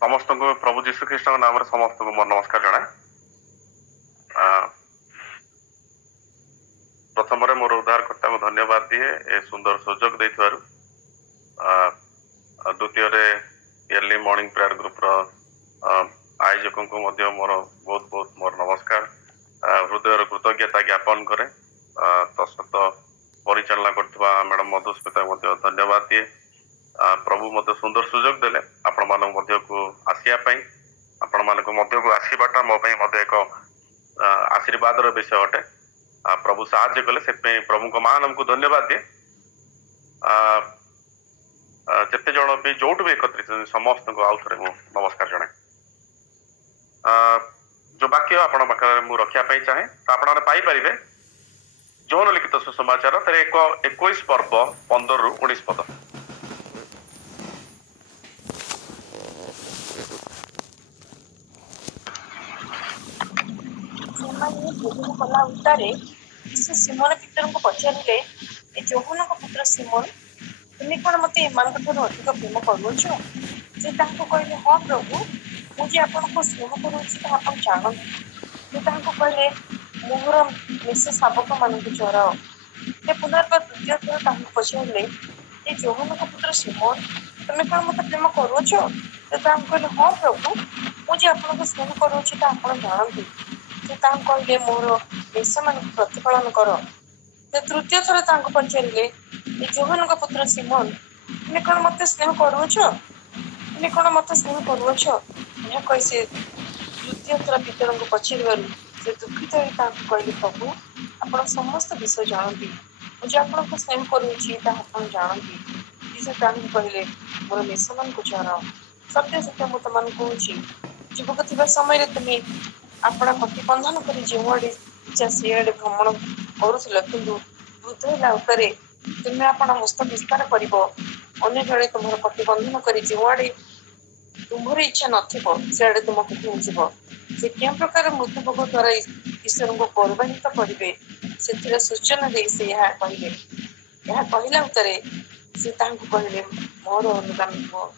समस्त को प्रभु जीशु ख्रीष्ट नाम समस्त को मोर नमस्कार जनाए। प्रथम मोर उद्धारकर्ता को धन्यवाद दिए ए सुंदर सुजोग देथिबारु। द्वितीय इयरली मॉर्निंग प्रेयर ग्रुप आयोजक को मोर बहुत बहुत मोर नमस्कार हृदय कृतज्ञता ज्ञापन करे। तत्सत परिचालना करथिबा मैडम मधुस्मिता धन्यवाद दिए। प्रभु मत सुंदर सुजोग देले आपण मान को आसिया आपण मान को आसीबाटा मो एक आशीर्वाद विषय अटे। प्रभु साहाय्य कले से प्रभु को मान हमको धन्यवाद दिए। जिते जन भी जोट भी एकत्रित समस्त को आउ थे नमस्कार जनाए। जो वाक्य आपण पाखे मु रखा चाहे तो आपने पाइपर जौन लिखित सुसमाचार तेरे 21 पर्व 15 ରୁ 19 पद। कला उत्तारे सिमोन पीटर को पचारे यौवन पुत्र सिमोन तुम्हें कौन मत एम अधिक प्रेम करुच। से कहले हाँ प्रभु मुझे आपको स्नेह करुँच जानते। कहले मोहर मिश शावक मान चराओ। से पुनर्बार द्वितीय थर पचारे यौवन पुत्र सिमोन तुम्हें कौन मत प्रेम करुच। कहले हाँ प्रभु मुझे आपको स्नेह करुँच जानते। से कहले मोर देश मान प्रतिपालन कर। तृतीय थर पचारे यौवन पुत्र सिमोन तुम्हें कौन मत स्नेह करुच। तुम्हें कौन मत स्नेह करुच। यह कही से तृतीय थर पीटर को पचार से दुखित कहले प्रभु आप समस्त विषय जानती। मुझे आपको स्नेह करुँच जानती। से कहले मोर देश मान को चराओ। सत्य सत्य मुझे तुम कहूँ युवक थी समय तुम्हें आपण प्रतिबंधन कर जो इच्छा सीआड़े भ्रमण करुल कि वृद्ध है तुम्हें आपण हस्त विस्तार कर जड़े तुम प्रतिबंधन कर जो आड़े तुम्हारी इच्छा नड़े तुमको पहुंचब। से क्या प्रकार मृत्युभोग द्वारा ईश्वर को गौरवान्वित करेंगे से सूचना दे से कहले। कहला उत्तर से कहले मोर अनुगामी हो।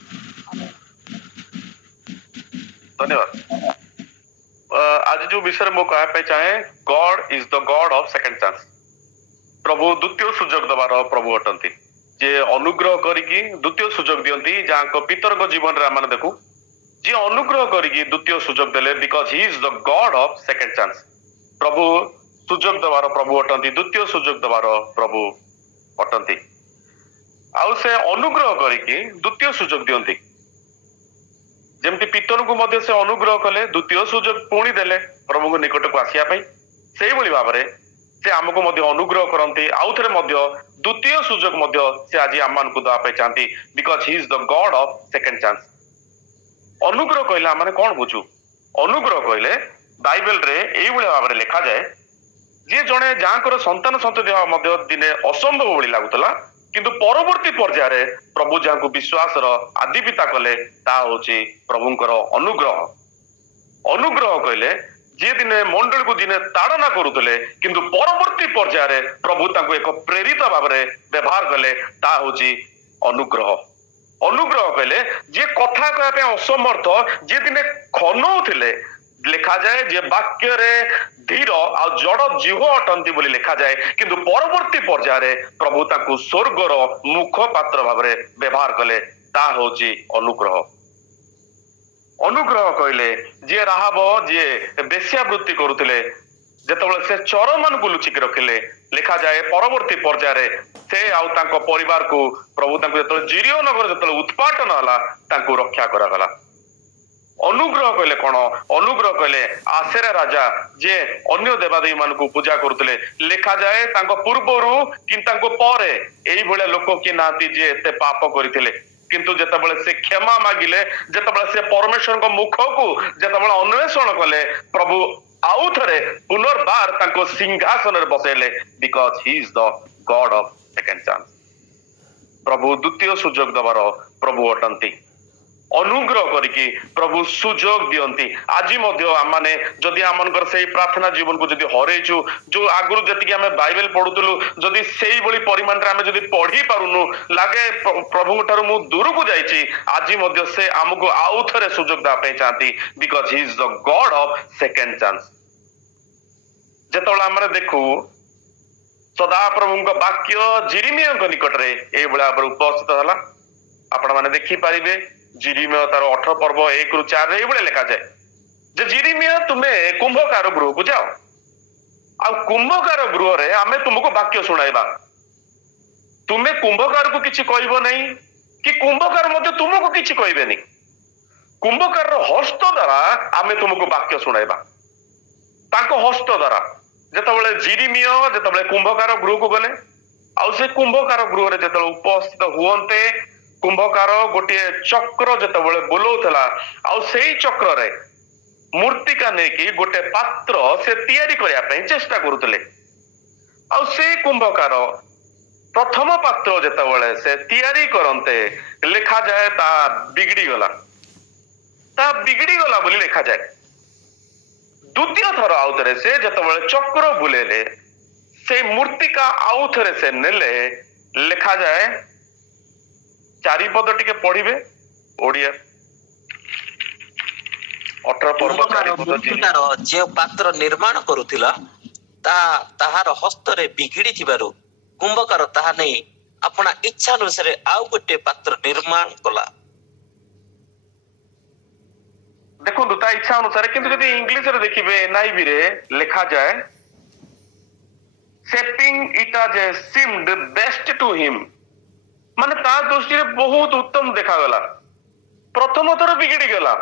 धन्यवाद। आज जो विषय मो कह चाहे God is the God of second chance. प्रभु द्वितीय सुजोग दबार प्रभु अटंती जे अनुग्रह करिकी द्वितीय सुजोग दियंती जहाँ पितर को जीवन रे आम देखू जी अनुग्रह करिकी द्वितीय सुजोग देले because he is the God of second chance. प्रभु सुजोग दबार प्रभु अटंती द्वितीय सुजोग दबार प्रभु अटंती आउ से अनुग्रह करिकी द्वितीय सुजोग दियंती। जमती पितर को मध्य से अनुग्रह कले द्वितीय सुजोग पुणी देले प्रभु को निकट को आसिया से भाव में से आमको मध्य अनुग्रह करते आउ थे द्वितीय सुजोग से आज आम को दवाई चाहती because he is the God of second chance. अनुग्रह कहले आम कौन बुझू। अनुग्रह कहले बाइबल रे यही भाव में लिखा जाए जी जड़े जहाँ संतान संतति दिने असंभव भली लगुला किंतु परवर्ती पर्याय प्रभु जहाँ को विश्वास आदि पिता कले ता होची प्रभुंकर अनुग्रह। अनुग्रह कहले जे दिने मंडल को दिने ताड़ना करुले किंतु परवर्ती पर्याय प्रभु तांको एक प्रेरित भाव में व्यवहार कले ता होची अनुग्रह। अनुग्रह कहले जे कथा कहबे असमर्थ जे दिने खनौथिले लिखा जाए जे वाक्य रे धीर आ जड़ जीव अटंती बोली लिखा जाए किंतु परवर्ती पर्याय प्रभु तांको स्वर्गर मुखपात्र भाव में व्यवहार कले ता होची अनुग्रह। अनुग्रह कहले जे राहाब जे बेश्यावृत्ति करुले जेतबेले से चोर मान को लुचिक रखिले लिखा जाए परवर्ती पर्याय से आउ तांको परिवार को प्रभु तांको जेतबेले जिरियो नगर जेतबेले उत्पाटन हला तांको रक्षा करागला। अनुग्रह कहले कौन। अनुग्रह कहले आसेरा राजा जे अन्य देवादेवी मान को पूजा करुले लिखा जाए तांको पूर्वरु कि तांको परे एई भले लोक कि नाती जे एते पाप करिथिले किंतु जेतबेले से क्षमा मागिले जेतबेले से परमेश्वर को मुख को जेतबेले अन्वेषण कले प्रभु आउ थरे पुनर्बार तांको सिंहासन रे बसेले because he is the God of second chance. प्रभु द्वितीय सुजोग दबार प्रभु अटंती। अनुग्रह करिकी प्रभु सुजोग दियंती आज आमने जदि आमनकर से प्रार्थना जीवन को जदि हरैछु जो आगु जति आम बाइबल पढ़ुलु जदि से भली परिमाण रे आम जदि पढ़ी पारुनु लागे प्रभु ठारू मु दूर को जाइछि आज से आमको आउ थरे सुजोग दा पे चाहती because he is the God of second chance जेतोला हमरे देखु सदा प्रभु का वाक्य जिरिमिया निकट रे ए बळा पर उपस्थित हला आपण माने देखि पारिबे जिरिमिया तार 18 पर्व 1 रु 4 रे ए बळे लिखा जाय जे जिरिमिया तुमे कुंभकार गृह को जाओ आ कुंभकार गृह रे आमे तुमको वाक्य सुनाइबा तुमे कुंभकार को किछि कहइबो नहीं कि कुंभकार मते तुमको किछि कहबेनी कुंभकार रो हस्त द्वारा आमे तुमको वाक्य सुनाइबा ताको हस्त द्वारा जेतबेले जिरिमिया जेतबेले कुंभकार गृह को गले आ से कुंभकार गृह रे जेतबेले उपस्थित हुवंते कुंभकार गोटे चक्र जेतबेले बुलौथला आ सेही चक्र रे मूर्तिका नेकी गोटे पात्र से तैयारी करिया पे चेष्टा करूतले आ से कुंभकार प्रथम पात्र जेतबेले से तैयारी करंते लिखा जाए ता बिगड़ी गला बोली लिखा जाए द्वितीय थर आउथरे से जेतबेले चक्र बुलेले से मूर्तिका आउथरे से नेले लिखा जाए चारि पद टिके पढ़िबे ओडिया 18 पर्व चारि पद जे पात्र निर्माण करूथिला ताहार हस्तरे बिगिड़ी थिबारु कुंभकार ताहा नहीं अपना इच्छा अनुसार आउ गोटे पात्र निर्माण कला देखो ता इच्छा अनुसार किंतु यदि इंग्लिश रे देखिबे एनआईवी रे लिखा जाए सेपिंग it as a seemed best to him माने ता दृष्टि रे बहुत उत्तम देखा गला प्रथम थर बिगड़ी गला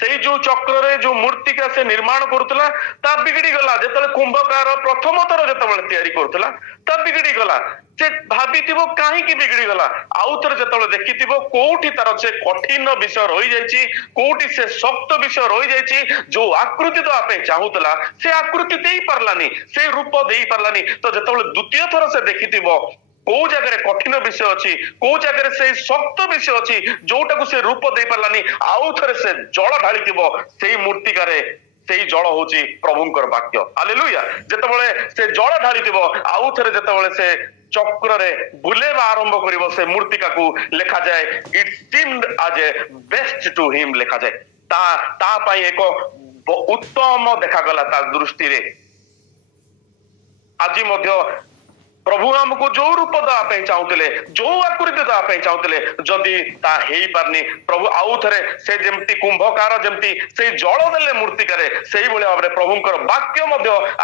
से जो चक्र रे जो मूर्तिका से निर्माण करूतला ता बिगड़ी गला जेतले कुंभकार प्रथम थर जेतबेले तैयारी करूतला ता बिगड़ी गला से भाबिथिबो काहे की बिगड़ी गला आउ थर जेतबेले देखिथिबो कोठी तार से कठिन विषय रहि जायछि कोठी से शक्त विषय रहि जायछि जो आकृति तो आपे चाहुतला से आकृति देई परलानी से रूप देई परलानी तो जेतबेले द्वितीय थर से देखिथिबो को जगह कठिन विषय अच्छी को जगह से शक्त विषय अच्छी जोटा को से रूप दे पारानी आउ थे से जल ढाली से मूर्तिकार से जल होची प्रभुंकर वाक्य हालेलुया जेतेबेले से जल ढाली आउ थे जेतेबेले से चक्र रे बुलेवा आरंभ करिवो से मूर्तिका को लिखा जाए it seemed as a best to him लिखा जाए ता पाई एक उत्तम देखा गला ता दृष्टि रे आज मध्य प्रभु हमको जो रूप देवाई चाहूले जो आकृति देवाई चाहूले जदि ता हेई पारनी प्रभु आउ थे से जमती कुंभकार जमती से जल देले मूर्तिकार से भाव में प्रभुंकर वाक्य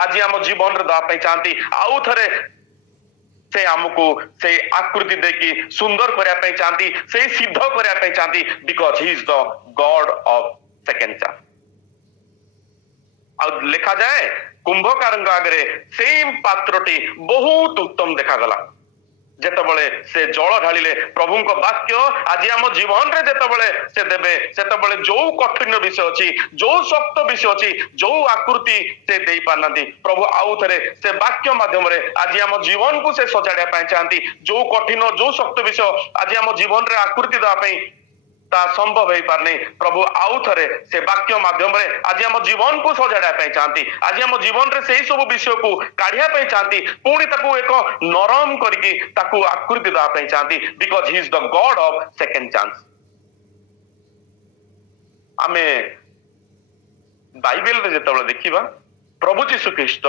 आज आम जीवन में देवाई चाहती आउ थे से आमको से आकृति देखी सुंदर करने चाहती से सिद्ध करने चाहती because he is the God of second chance आ लिखा जाए कुंभकार आगे सेम पात्रटी बहुत उत्तम देखा गला जेतेबेले से जल ढालिले प्रभु वाक्य आज आम जीवन रे जेतेबेले से देबे सेतेबेले जो कठिन विषय अछि जो शक्त विषय अछि जो आकृति से देई पारनांती प्रभु आउ थरे से वाक्य माध्यम रे आज आम जीवन को से सजाड़िया पाई चाहती जो कठिन जो शक्त विषय आज आम जीवन रे आकृति देवा पाई ता संभव हो पारनी प्रभु आउ थे से वाक्य माध्यम रे आज आम जीवन को सजाड़ा चाहती आज आम जीवन रे से सब विषय को काढ़िया चाहती पुणी ताकू एक नरम करके ताकू आकृति देवाई चाहती because he is the God of second chance आमे बाइबल रे जेतेबेले देखिबा प्रभु यीशु ख्रीस्ट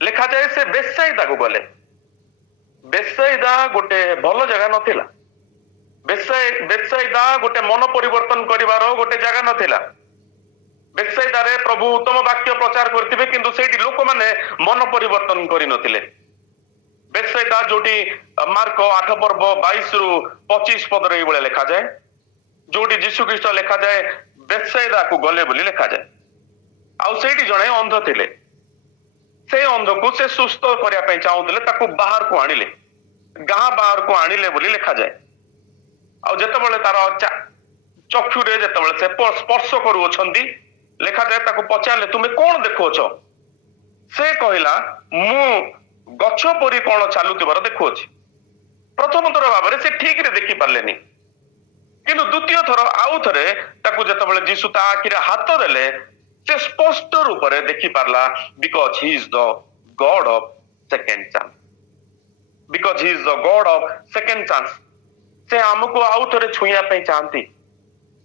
लिखा जाए से बेतसाइदा को गले बेतसाइदा गोटे भल जगह नथिला बेतसाइदा गोटे मन परिवर्तन करिवार गोटे जगह नथिला बेतसाइदा रे प्रभु उत्तम वाक्य प्रचार करथिबे किंतु सेठी लोक माने मन परिवर्तन करि नथिले बेतसाइदा जोटी मार्क 8 पर्व 22 रु 25 पद रे बळे लिखा जाए जोटी यीशु ख्रीस्ट लिखा जाए बेतसाइदा को गले बोली लिखा जाए आ सेठी जणे अंध थिले से अंध को से सुस्थ करिया पे चाहुतले ताकू बाहर को आनिले गां बाहर को आनिले बोली लिखा जाए जेतेबेले तार चक्षुरे जेतेबेले से स्पर्श करूछंती लिखा जाए ताकू पचारले तुमे कौन देखोछ से कहला मु गछ परी कौन चालुतिबार देखुछि प्रथम थर भाव से ठीक रे देखि पारलेनी କିନ୍ତୁ ଦ୍ୱିତୀୟ ଥର ଆଉ ଥରେ ତାକୁ ଯେତେବେଳେ ଯୀଶୁ ତା ଆଖିରେ ହାତ ଦେଲେ ସେ ସ୍ପଷ୍ଟ ରୂପରେ ଦେଖିପାରିଲା because Hi is the Garh of second chance because Hi is the Garh of second chance ସେ ଆମକୁ ଆଉ ଥରେ ଛୁଇଁବା ପାଇଁ ଚାହାନ୍ତି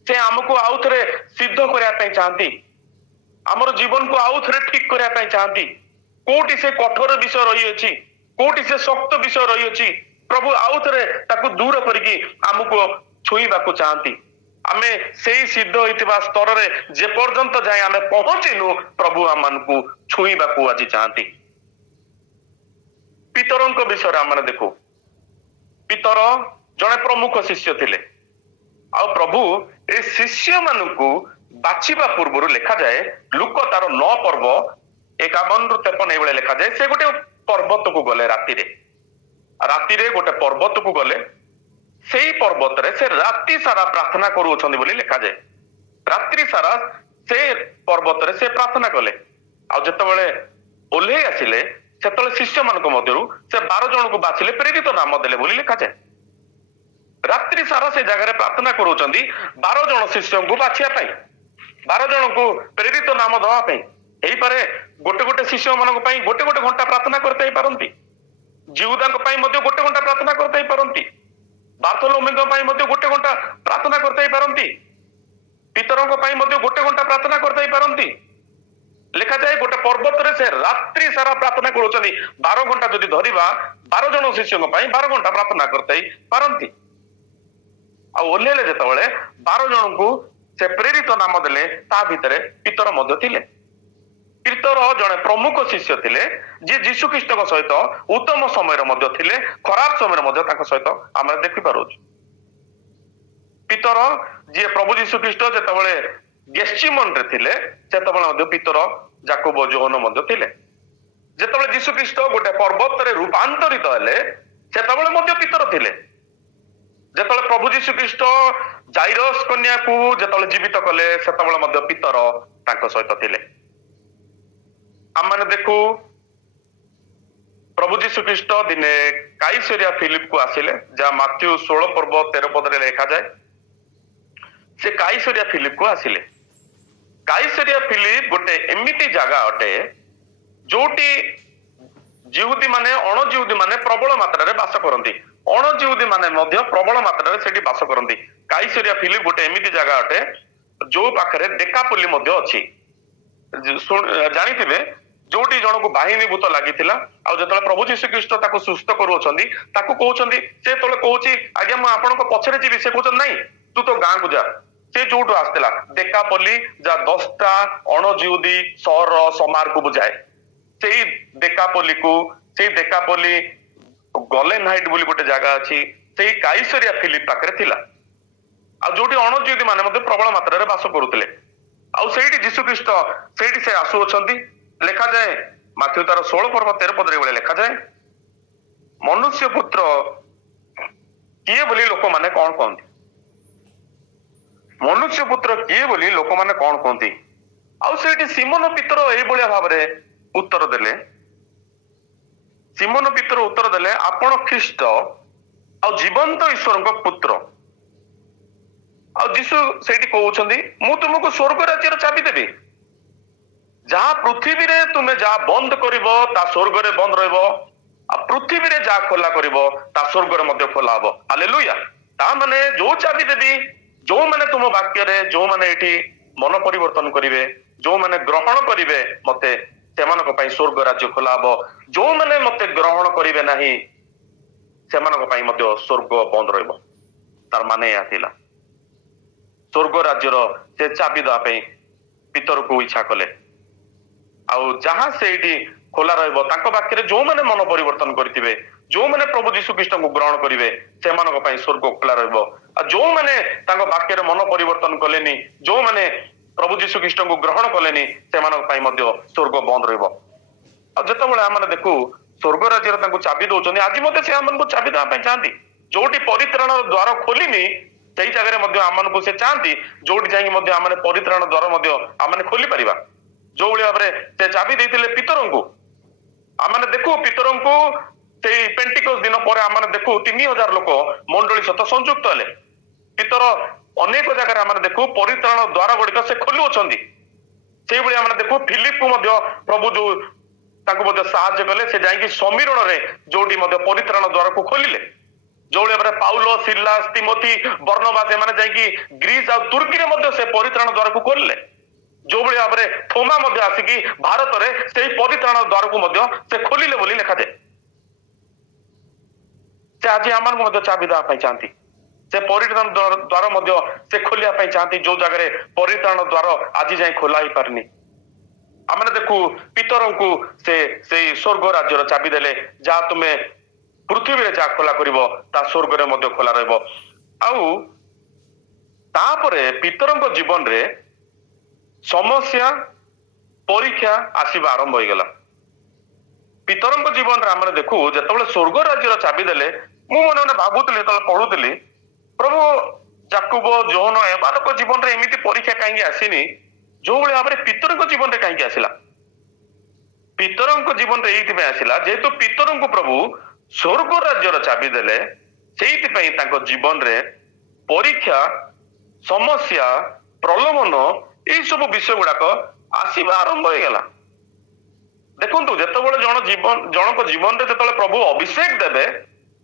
ସେ ଆମକୁ ଆଉ ଥରେ ସିଦ୍ଧ କରିବା ପାଇଁ ଚାହାନ୍ତି ଆମର ଜୀବନକୁ ଆଉ ଥରେ ଠିକ କରିବା ପାଇଁ ଚାହାନ୍ତି କୋଉଠି ସେ କଠୋର ବିଷୟ ରହିଅଛି କୋଉଠି ସେ ଶକ୍ତ ବିଷୟ ରହିଅଛି ପ୍ରଭୁ ଆଉ ଥରେ ତାକୁ ଦୂର କରିକି ଆମକୁ ଛୁଇଁବାକୁ ଚାହାନ୍ତି ଆମେ ସେଇ ସିଦ୍ଧ ହୋଇଥିବା ସ୍ତରରେ ଯେ ପର୍ଯ୍ୟନ୍ତ ଯାଏ ଆମେ ପହଞ୍ଚିନୁ ପ୍ରଭୁ ଆମମାନଙ୍କୁ ଛୁଇଁବାକୁ ଆଜି ଚାହାନ୍ତି ପିତରଙ୍କ ବିଷୟରେ ଆମେ ଦେଖୁ ପିତର ଜଣେ ପ୍ରମୁଖ ଶିଷ୍ୟ ଥିଲେ ଆଉ ପ୍ରଭୁ ଏ ଶିଷ୍ୟ ମାନଙ୍କୁ ବାଛିବା ପୂର୍ବରୁ ଲେଖାଯାଏ ଲୁକ ତାର 9 ପର୍ବ 51-53 ଏଇଭଳିଆ ଲେଖାଯାଏ ସେ ଗୋଟେ ପର୍ବତକୁ ଗଲେ ରାତିରେ ଗୋଟେ ପର୍ବତକୁ ଗଲେ ସେଇ ପର୍ବତରେ ସେ ରାତି ସାରା ପ୍ରାର୍ଥନା କରୁଅଛନ୍ତି ବୋଲି ଲେଖାଯାଏ ରାତ୍ରି ସାରା ସେ ପର୍ବତରେ ସେ ପ୍ରାର୍ଥନା କଲେ ଆଉ ଯେତେବେଳେ ଓହ୍ଲେଇ ଆସିଲେ ସେତେବେଳେ ଶିଷ୍ୟ ମାନଙ୍କ ମଧ୍ୟରୁ ସେ 12 ଜଣଙ୍କୁ ବାଛିଲେ ପ୍ରେରିତ ନାମ ଦେଲେ ବୋଲି ଲେଖାଯାଏ ରାତ୍ରି ସାରା ସେ ଜାଗାରେ ପ୍ରାର୍ଥନା କରୁଛନ୍ତି 12 ଜଣ ଶିଷ୍ୟଙ୍କୁ ବାଛିବା ପାଇଁ 12 ଜଣଙ୍କୁ ପ୍ରେରିତ ନାମ ଦେବା ପାଇଁ ହେଇପାରେ ଗୋଟେ ଗୋଟେ ଶିଷ୍ୟ ମାନଙ୍କ ପାଇଁ ଗୋଟେ ଗୋଟେ ଘଣ୍ଟା ପ୍ରାର୍ଥନା କରିତେ ହେଇପାରନ୍ତି ଜିହୁଦାଙ୍କ ପାଇଁ ମଧ୍ୟ ଗୋଟେ ଘଣ୍ଟା ପ୍ରାର୍ଥନା କରିତେ ହେଇପାରନ୍ତି ବାର୍ଥୋଲୋମେଙ୍କ ପାଇଁ ମଧ୍ୟ ଗୋଟେ ଘଣ୍ଟା ପ୍ରାର୍ଥନା କରିତେ ହେଇପାରନ୍ତି ପିତରଙ୍କ ପାଇଁ ମଧ୍ୟ ଗୋଟେ ଘଣ୍ଟା ପ୍ରାର୍ଥନା କରିତେ ହେଇପାରନ୍ତି ଲେଖାଯାଏ ଗୋଟେ ପର୍ବତରେ ସେ ରାତ୍ରି ସାରା ପ୍ରାର୍ଥନା କରୁଛନ୍ତି 12 ଘଣ୍ଟା ଯଦି ଧରିବା 12 ଜଣ ଶିଷ୍ୟଙ୍କ ପାଇଁ 12 ଘଣ୍ଟା ପ୍ରାର୍ଥନା କରିତେ ହେଇପାରନ୍ତି ଆଉ ଓହ୍ଲେଇଲେ ଯେତେବେଳେ 12 ଜଣଙ୍କୁ ସେ ପ୍ରେରିତ ନାମ ଦେଲେ ତା ଭିତରେ ପିତର ମଧ୍ୟ ଥିଲେ ପିତର ଜଣେ ପ୍ରମୁଖ ଶିଷ୍ୟ ଥିଲେ ଯିଏ ଯୀଶୁ ଖ୍ରୀଷ୍ଟଙ୍କ ସହିତ ଉତ୍ତମ ସମୟରେ ମଧ୍ୟ ଥିଲେ ଖରାପ ସମୟରେ ମଧ୍ୟ ତାଙ୍କ ସହିତ ଆମେ ଦେଖିପାରୁଛୁ ପିତର ଯିଏ ପ୍ରଭୁ ଯୀଶୁ ଖ୍ରୀଷ୍ଟ ଯେତେବେଳେ ଗେତ୍ସିମନରେ ଥିଲେ ସେତେବେଳେ ମଧ୍ୟ ପିତର ଯାକୋବ ଯୋହନ ମଧ୍ୟ ଥିଲେ ଯେତେବେଳେ ଯୀଶୁ ଖ୍ରୀଷ୍ଟ ଗୋଟେ ପର୍ବତରେ ରୂପାନ୍ତରିତ ହେଲେ ସେତେବେଳେ ମଧ୍ୟ ପିତର ଥିଲେ ଯେତେବେଳେ ପ୍ରଭୁ ଯୀଶୁ ଖ୍ରୀଷ୍ଟ ଜାଇରସ୍ କନ୍ୟାକୁ ଯେତେବେଳେ ଜୀବିତ କଲେ ସେତେବେଳେ ମଧ୍ୟ ପିତର ତାଙ୍କ ସହିତ ଥିଲେ ଆମେ ଦେଖୁ ପ୍ରଭୁ ଯୀଶୁ ଖ୍ରୀଷ୍ଟ ଦିନେ କାଇସରିଆ ଫିଲିପକୁ ଆସିଲେ ଯାହା ମାଥ୍ୟୁ 16 ପର୍ବ 13 ପଦରେ ଲେଖାଯାଏ ସେ କାଇସରିଆ ଫିଲିପକୁ ଆସିଲେ କାଇସରିଆ ଫିଲିପ ଗୋଟେ ଏମିତି ଜାଗା ଅଟେ ଯୋଉଠି ଜିହୁଦୀ ମାନେ ଅଣଜିହୁଦୀ ମାନେ ପ୍ରବଳ ମାତ୍ରାରେ ବାସ କରନ୍ତି ଅଣଜିହୁଦୀ ମାନେ ମଧ୍ୟ ପ୍ରବଳ ମାତ୍ରାରେ ସେଠି ବାସ କରନ୍ତି କାଇସରିଆ ଫିଲିପ ଗୋଟେ ଏମିତି ଜାଗା ଅଟେ ଯୋଉ ପାଖରେ ଡେକାପୋଲି ମଧ୍ୟ ଅଛି ଜାଣିଥିବେ ଯୋଉଠି ଜଣକୁ ବାହିନୀ ଭୂତ ଲାଗିଥିଲା ଆଉ ଯେତେବେଳେ ପ୍ରଭୁ ଯୀଶୁ ଖ୍ରୀଷ୍ଟ ତାକୁ ସୁସ୍ଥ କରୁଅଛନ୍ତି ତାକୁ କହୁଛନ୍ତି ସେ ଯେତେବେଳେ କହୁଛି ଆଜ୍ଞା ମୁଁ ଆପଣଙ୍କ ପଛରେ ଯିବି ସେ କହୁଛନ୍ତି ନାଇଁ ତୁ ତ ଗାଁକୁ ଯା ସେ ଯୋଉଠୁ ଆସିଥିଲା ଡେକାପୋଲି ଯାହା 10ଟା ଅଣଜିହୁଦୀ ସହର ସମାରକୁ ବୁଝାଏ ସେଇ ଡେକାପୋଲି ଗଲେନ ହାଇଟ୍ ବୋଲି ଗୋଟେ ଜାଗା ଅଛି ସେଇ କାଇସରିଆ ଫିଲିପ ପାଖରେ ଥିଲା ଆଉ ଯୋଉଠି ଅଣଜିହୁଦୀ ମାନେ ମଧ୍ୟ ପ୍ରବଳ ମାତ୍ରାରେ ବାସ କରୁଥିଲେ ଆଉ ସେଇଠି ଯୀଶୁ ଖ୍ରୀଷ୍ଟ ସେଇଠି ସେ ଆସୁଅଛନ୍ତି ଲେଖାଯାଏ ମାଥ୍ୟୁ ତାର 16 ପର୍ବ 13 ପଦରେ ଭଳି ଲେଖାଯାଏ ମନୁଷ୍ୟ ପୁତ୍ର କିଏ ବୋଲି ଲୋକମାନେ କଣ କହନ୍ତି ମନୁଷ୍ୟ ପୁତ୍ର କିଏ ବୋଲି ଲୋକମାନେ କଣ କହନ୍ତି ଆଉ ସେଇଠି ସିମୋନ ପିତର ଏଇଭଳିଆ ଭାବରେ ଉତ୍ତର ଦେଲେ ସିମୋନ ପିତର ଉତ୍ତର ଦେଲେ ଆପଣ ଖ୍ରୀଷ୍ଟ ଆଉ ଜୀବନ୍ତ ଈଶ୍ୱରଙ୍କ ପୁତ୍ର ଆଉ ଯୀଶୁ ସେଇଠି କହୁଛନ୍ତି ମୁଁ ତୁମକୁ ସ୍ୱର୍ଗ ରାଜ୍ୟର ଚାବି ଦେବି ଯାହା ପୃଥିବୀରେ ତୁମେ ଯାହା ବନ୍ଦ କରିବ ତା ସ୍ୱର୍ଗରେ ବନ୍ଦ ରହିବ ଆଉ ପୃଥିବୀରେ ଯାହା ଖୋଲା କରିବ ତା ସ୍ୱର୍ଗରେ ମଧ୍ୟ ଖୋଲା ହବ ହାଲେଲୁୟା ତା ମାନେ ଯୋଉ ଚାବି ଦେବି ଯୋଉମାନେ ତୁମ ବାକ୍ୟରେ ଯୋଉମାନେ ଏଠି ମନ ପରିବର୍ତ୍ତନ କରିବେ ଯୋଉମାନେ ଗ୍ରହଣ କରିବେ ମତେ ସେମାନଙ୍କ ପାଇଁ ସ୍ୱର୍ଗ ରାଜ୍ୟ ଖୋଲା ହବ ଯୋଉମାନେ ମତେ ଗ୍ରହଣ କରିବେ ନାହିଁ ସେମାନଙ୍କ ପାଇଁ ମଧ୍ୟ ସ୍ୱର୍ଗ ବନ୍ଦ ରହିବ ତାର ମାନେ ଏହା ଥିଲା ସ୍ୱର୍ଗ ରାଜ୍ୟର ସେ ଚାବି ଦେବା ପାଇଁ ପିତରକୁ ଇଚ୍ଛା କଲେ ଆଉ ଯାହା ସେଇଠି ଖୋଲା ରହିବ ତାଙ୍କ ବାକ୍ୟରେ ଯୋଉମାନେ ମନ ପରିବର୍ତ୍ତନ କରିଥିବେ ଯୋଉମାନେ ପ୍ରଭୁ ଯୀଶୁ ଖ୍ରୀଷ୍ଟଙ୍କୁ ଗ୍ରହଣ କରିବେ ସେମାନଙ୍କ ପାଇଁ ସ୍ୱର୍ଗ ଖୋଲା ରହିବ ଆଉ ଯୋଉମାନେ ତାଙ୍କ ବାକ୍ୟରେ ମନ ପରିବର୍ତ୍ତନ କଲେନି ଯୋଉମାନେ ପ୍ରଭୁ ଯୀଶୁ ଖ୍ରୀଷ୍ଟଙ୍କୁ ଗ୍ରହଣ କଲେନି ସେମାନଙ୍କ ପାଇଁ ମଧ୍ୟ ସ୍ୱର୍ଗ ବନ୍ଦ ରହିବ ଆଉ ଯେତେବେଳେ ଆମେ ଦେଖୁ ସ୍ୱର୍ଗ ରାଜ୍ୟର ତାଙ୍କୁ ଚାବି ଦଉଛନ୍ତି ଆଜି ମଧ୍ୟ ସେ ଆମମାନଙ୍କୁ ଚାବି ଦେବା ପାଇଁ ଚାହାନ୍ତି ଯୋଉଠି ପରିତ୍ରାଣର ଦ୍ୱାର ଖୋଲିନି ସେଇ ଜାଗାରେ ମଧ୍ୟ ଆମମାନଙ୍କୁ ସେ ଚାହାନ୍ତି ଯୋଉଠି ଯାଇକି ମଧ୍ୟ ଆମେ ପରିତ୍ରାଣ ଦ୍ୱାର ମଧ୍ୟ ଆମେ ଖୋଲି ପାରିବା ଯୋଉଭଳି ଭାବରେ ସେ ଚାବି ଦେଇଥିଲେ ପିତରଙ୍କୁ ଆମେ ଦେଖୁ ପିତରଙ୍କୁ ସେଇ ପେଣ୍ଟିକୋସ୍ ଦିନ ପରେ ଆମେ ଦେଖୁ 3000 ଲୋକ ମଣ୍ଡଳୀ ସହିତ ସଂଯୁକ୍ତ ହେଲେ ପିତର ଅନେକ ଜାଗାରେ ଆମେ ଦେଖୁ ପରିତ୍ରାଣ ଦ୍ୱାର ଗୁଡିକ ସେ ଖୋଲୁଅଛନ୍ତି। ସେଇଭଳି ଆମେ ଦେଖୁ ଫିଲିପକୁ ମଧ୍ୟ ପ୍ରଭୁ ଯୋଉ ତାଙ୍କୁ ମଧ୍ୟ ସାହାଯ୍ୟ କଲେ, ସେ ଯାଇକି ସମୀରଣରେ ଯୋଉଠି ମଧ୍ୟ ପରିତ୍ରାଣ ଦ୍ୱାରକୁ ଖୋଲିଲେ। ଯୋଉଭଳି ଭାବରେ ପାଉଲ, ସିଲାସ, ତିମୋଥି, ବର୍ଣ୍ଣବାସ ଏମାନେ ଯାଇକି ଗ୍ରୀସ ଆଉ ତୁର୍କୀରେ ମଧ୍ୟ ସେ ପରିତ୍ରାଣ ଦ୍ୱାରକୁ ଖୋଲିଲେ। ଯୋଉଭଳି ଭାବରେ ଥୋମା ମଧ୍ୟ ଆସିକି ଭାରତରେ ସେଇ ପରିତ୍ରାଣ ଦ୍ୱାରକୁ ମଧ୍ୟ ସେ ଖୋଲିଲେ ବୋଲି ଲେଖାଯାଏ। ସେ ଆଜି ଆମମାନଙ୍କୁ ମଧ୍ୟ ଚାବି ଦେବା ପାଇଁ ଚାହାନ୍ତି। ସେ ପରିତ୍ରାଣ ଦ୍ୱାର ମଧ୍ୟ ସେ ଖୋଲିବା ପାଇଁ ଚାହାନ୍ତି, ଯୋଉ ଜାଗାରେ ପରିତ୍ରାଣ ଦ୍ୱାର ଆଜି ଯାଏ ଖୋଲା ହେଇପାରିନି। ଆମେ ଦେଖୁ ପିତରଙ୍କୁ ସେ ସେଇ ସ୍ୱର୍ଗ ରାଜ୍ୟର ଚାବି ଦେଲେ, ଯାହା ତୁମେ ପୃଥିବୀରେ ଯାହା ଖୋଲା କରିବ ତା ସ୍ୱର୍ଗରେ ମଧ୍ୟ ଖୋଲା ରହିବ। ଆଉ ତାପରେ ପିତରଙ୍କ ଜୀବନରେ ସମସ୍ୟା ପରୀକ୍ଷା ଆସିବା ଆରମ୍ଭ ହେଇଗଲା। ପିତରଙ୍କ ଜୀବନରେ ଆମେ ଦେଖୁ ଯେତେବେଳେ ସ୍ୱର୍ଗ ରାଜ୍ୟର ଚାବି ଦେଲେ, ମୁଁ ମନେ ମନେ ଭାବୁଥିଲି, ଯେତେବେଳେ ପଢୁଥିଲି, ପ୍ରଭୁ ଯାକୁବ, ଯୋହନ ଏମାନଙ୍କ ଜୀବନରେ ଏମିତି ପରୀକ୍ଷା କାହିଁକି ଆସିନି ଯୋଉଭଳି ଭାବରେ ପିତରଙ୍କ ଜୀବନରେ କାହିଁକି ଆସିଲା? ପିତରଙ୍କ ଜୀବନରେ ଏଇଥିପାଇଁ ଆସିଲା, ଯେହେତୁ ପିତରଙ୍କୁ ପ୍ରଭୁ ସ୍ୱର୍ଗ ରାଜ୍ୟର ଚାବି ଦେଲେ, ସେଇଥିପାଇଁ ତାଙ୍କ ଜୀବନରେ ପରୀକ୍ଷା, ସମସ୍ୟା, ପ୍ରଲୋଭନ ଏଇ ସବୁ ବିଷୟ ଗୁଡାକ ଆସିବା ଆରମ୍ଭ ହେଇଗଲା। ଦେଖନ୍ତୁ, ଯେତେବେଳେ ଜଣଙ୍କ ଜୀବନରେ ଯେତେବେଳେ ପ୍ରଭୁ ଅଭିଷେକ ଦେବେ,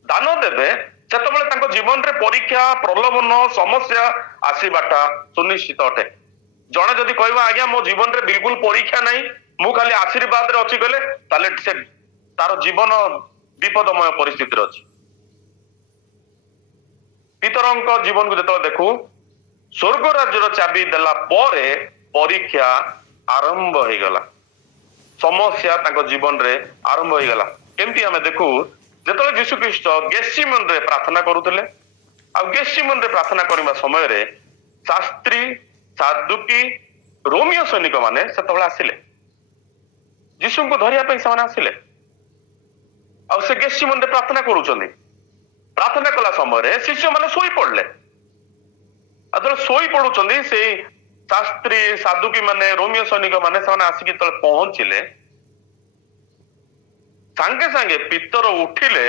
ଦାନ ଦେବେ, ସେତେବେଳେ ତାଙ୍କ ଜୀବନରେ ପରୀକ୍ଷା, ପ୍ରଲୋଭନ, ସମସ୍ୟା ଆସିବାଟା ସୁନିଶ୍ଚିତ ଅଟେ। ଜଣେ ଯଦି କହିବ ଆଜ୍ଞା ମୋ ଜୀବନରେ ବିଲକୁଲ ପରୀକ୍ଷା ନାହିଁ, ମୁଁ ଖାଲି ଆଶୀର୍ବାଦରେ ଅଛି କହିଲେ, ତାହେଲେ ସେ ତାର ଜୀବନ ବିପଦମୟ ପରିସ୍ଥିତିରେ ଅଛି। ପିତରଙ୍କ ଜୀବନକୁ ଯେତେବେଳେ ଦେଖୁ, ସ୍ୱର୍ଗ ରାଜ୍ୟର ଚାବି ଦେଲା ପରେ ପରୀକ୍ଷା ଆରମ୍ଭ ହେଇଗଲା, ସମସ୍ୟା ତାଙ୍କ ଜୀବନରେ ଆରମ୍ଭ ହେଇଗଲା। କେମିତି ଆମେ ଦେଖୁ, ଯେତେବେଳେ ଯୀଶୁ ଖ୍ରୀଷ୍ଟ ଗେଥସିମନରେ ପ୍ରାର୍ଥନା କରୁଥିଲେ, ଆଉ ଗେଥସିମନରେ ପ୍ରାର୍ଥନା କରିବା ସମୟରେ ଶାସ୍ତ୍ରୀ, ସାଦୁକି, ରୋମିଓ ସୈନିକ ମାନେ ସେତେବେଳେ ଆସିଲେ, ଯୀଶୁଙ୍କୁ ଧରିବା ପାଇଁ ସେମାନେ ଆସିଲେ। ଆଉ ସେ ଗେଥସିମନରେ ପ୍ରାର୍ଥନା କରୁଛନ୍ତି। ପ୍ରାର୍ଥନା କଲା ସମୟରେ ଶିଷ୍ୟମାନେ ଶୋଇ ପଡିଲେ। ଆଉ ଯେତେବେଳେ ଶୋଇ ପଡୁଛନ୍ତି, ସେଇ ଶାସ୍ତ୍ରୀ, ସାଦୁକି ମାନେ, ରୋମିଓ ସୈନିକ ମାନେ ସେମାନେ ଆସିକି ଯେତେବେଳେ ପହଞ୍ଚିଲେ, ସାଙ୍ଗେ ସାଙ୍ଗେ ପିତର ଉଠିଲେ,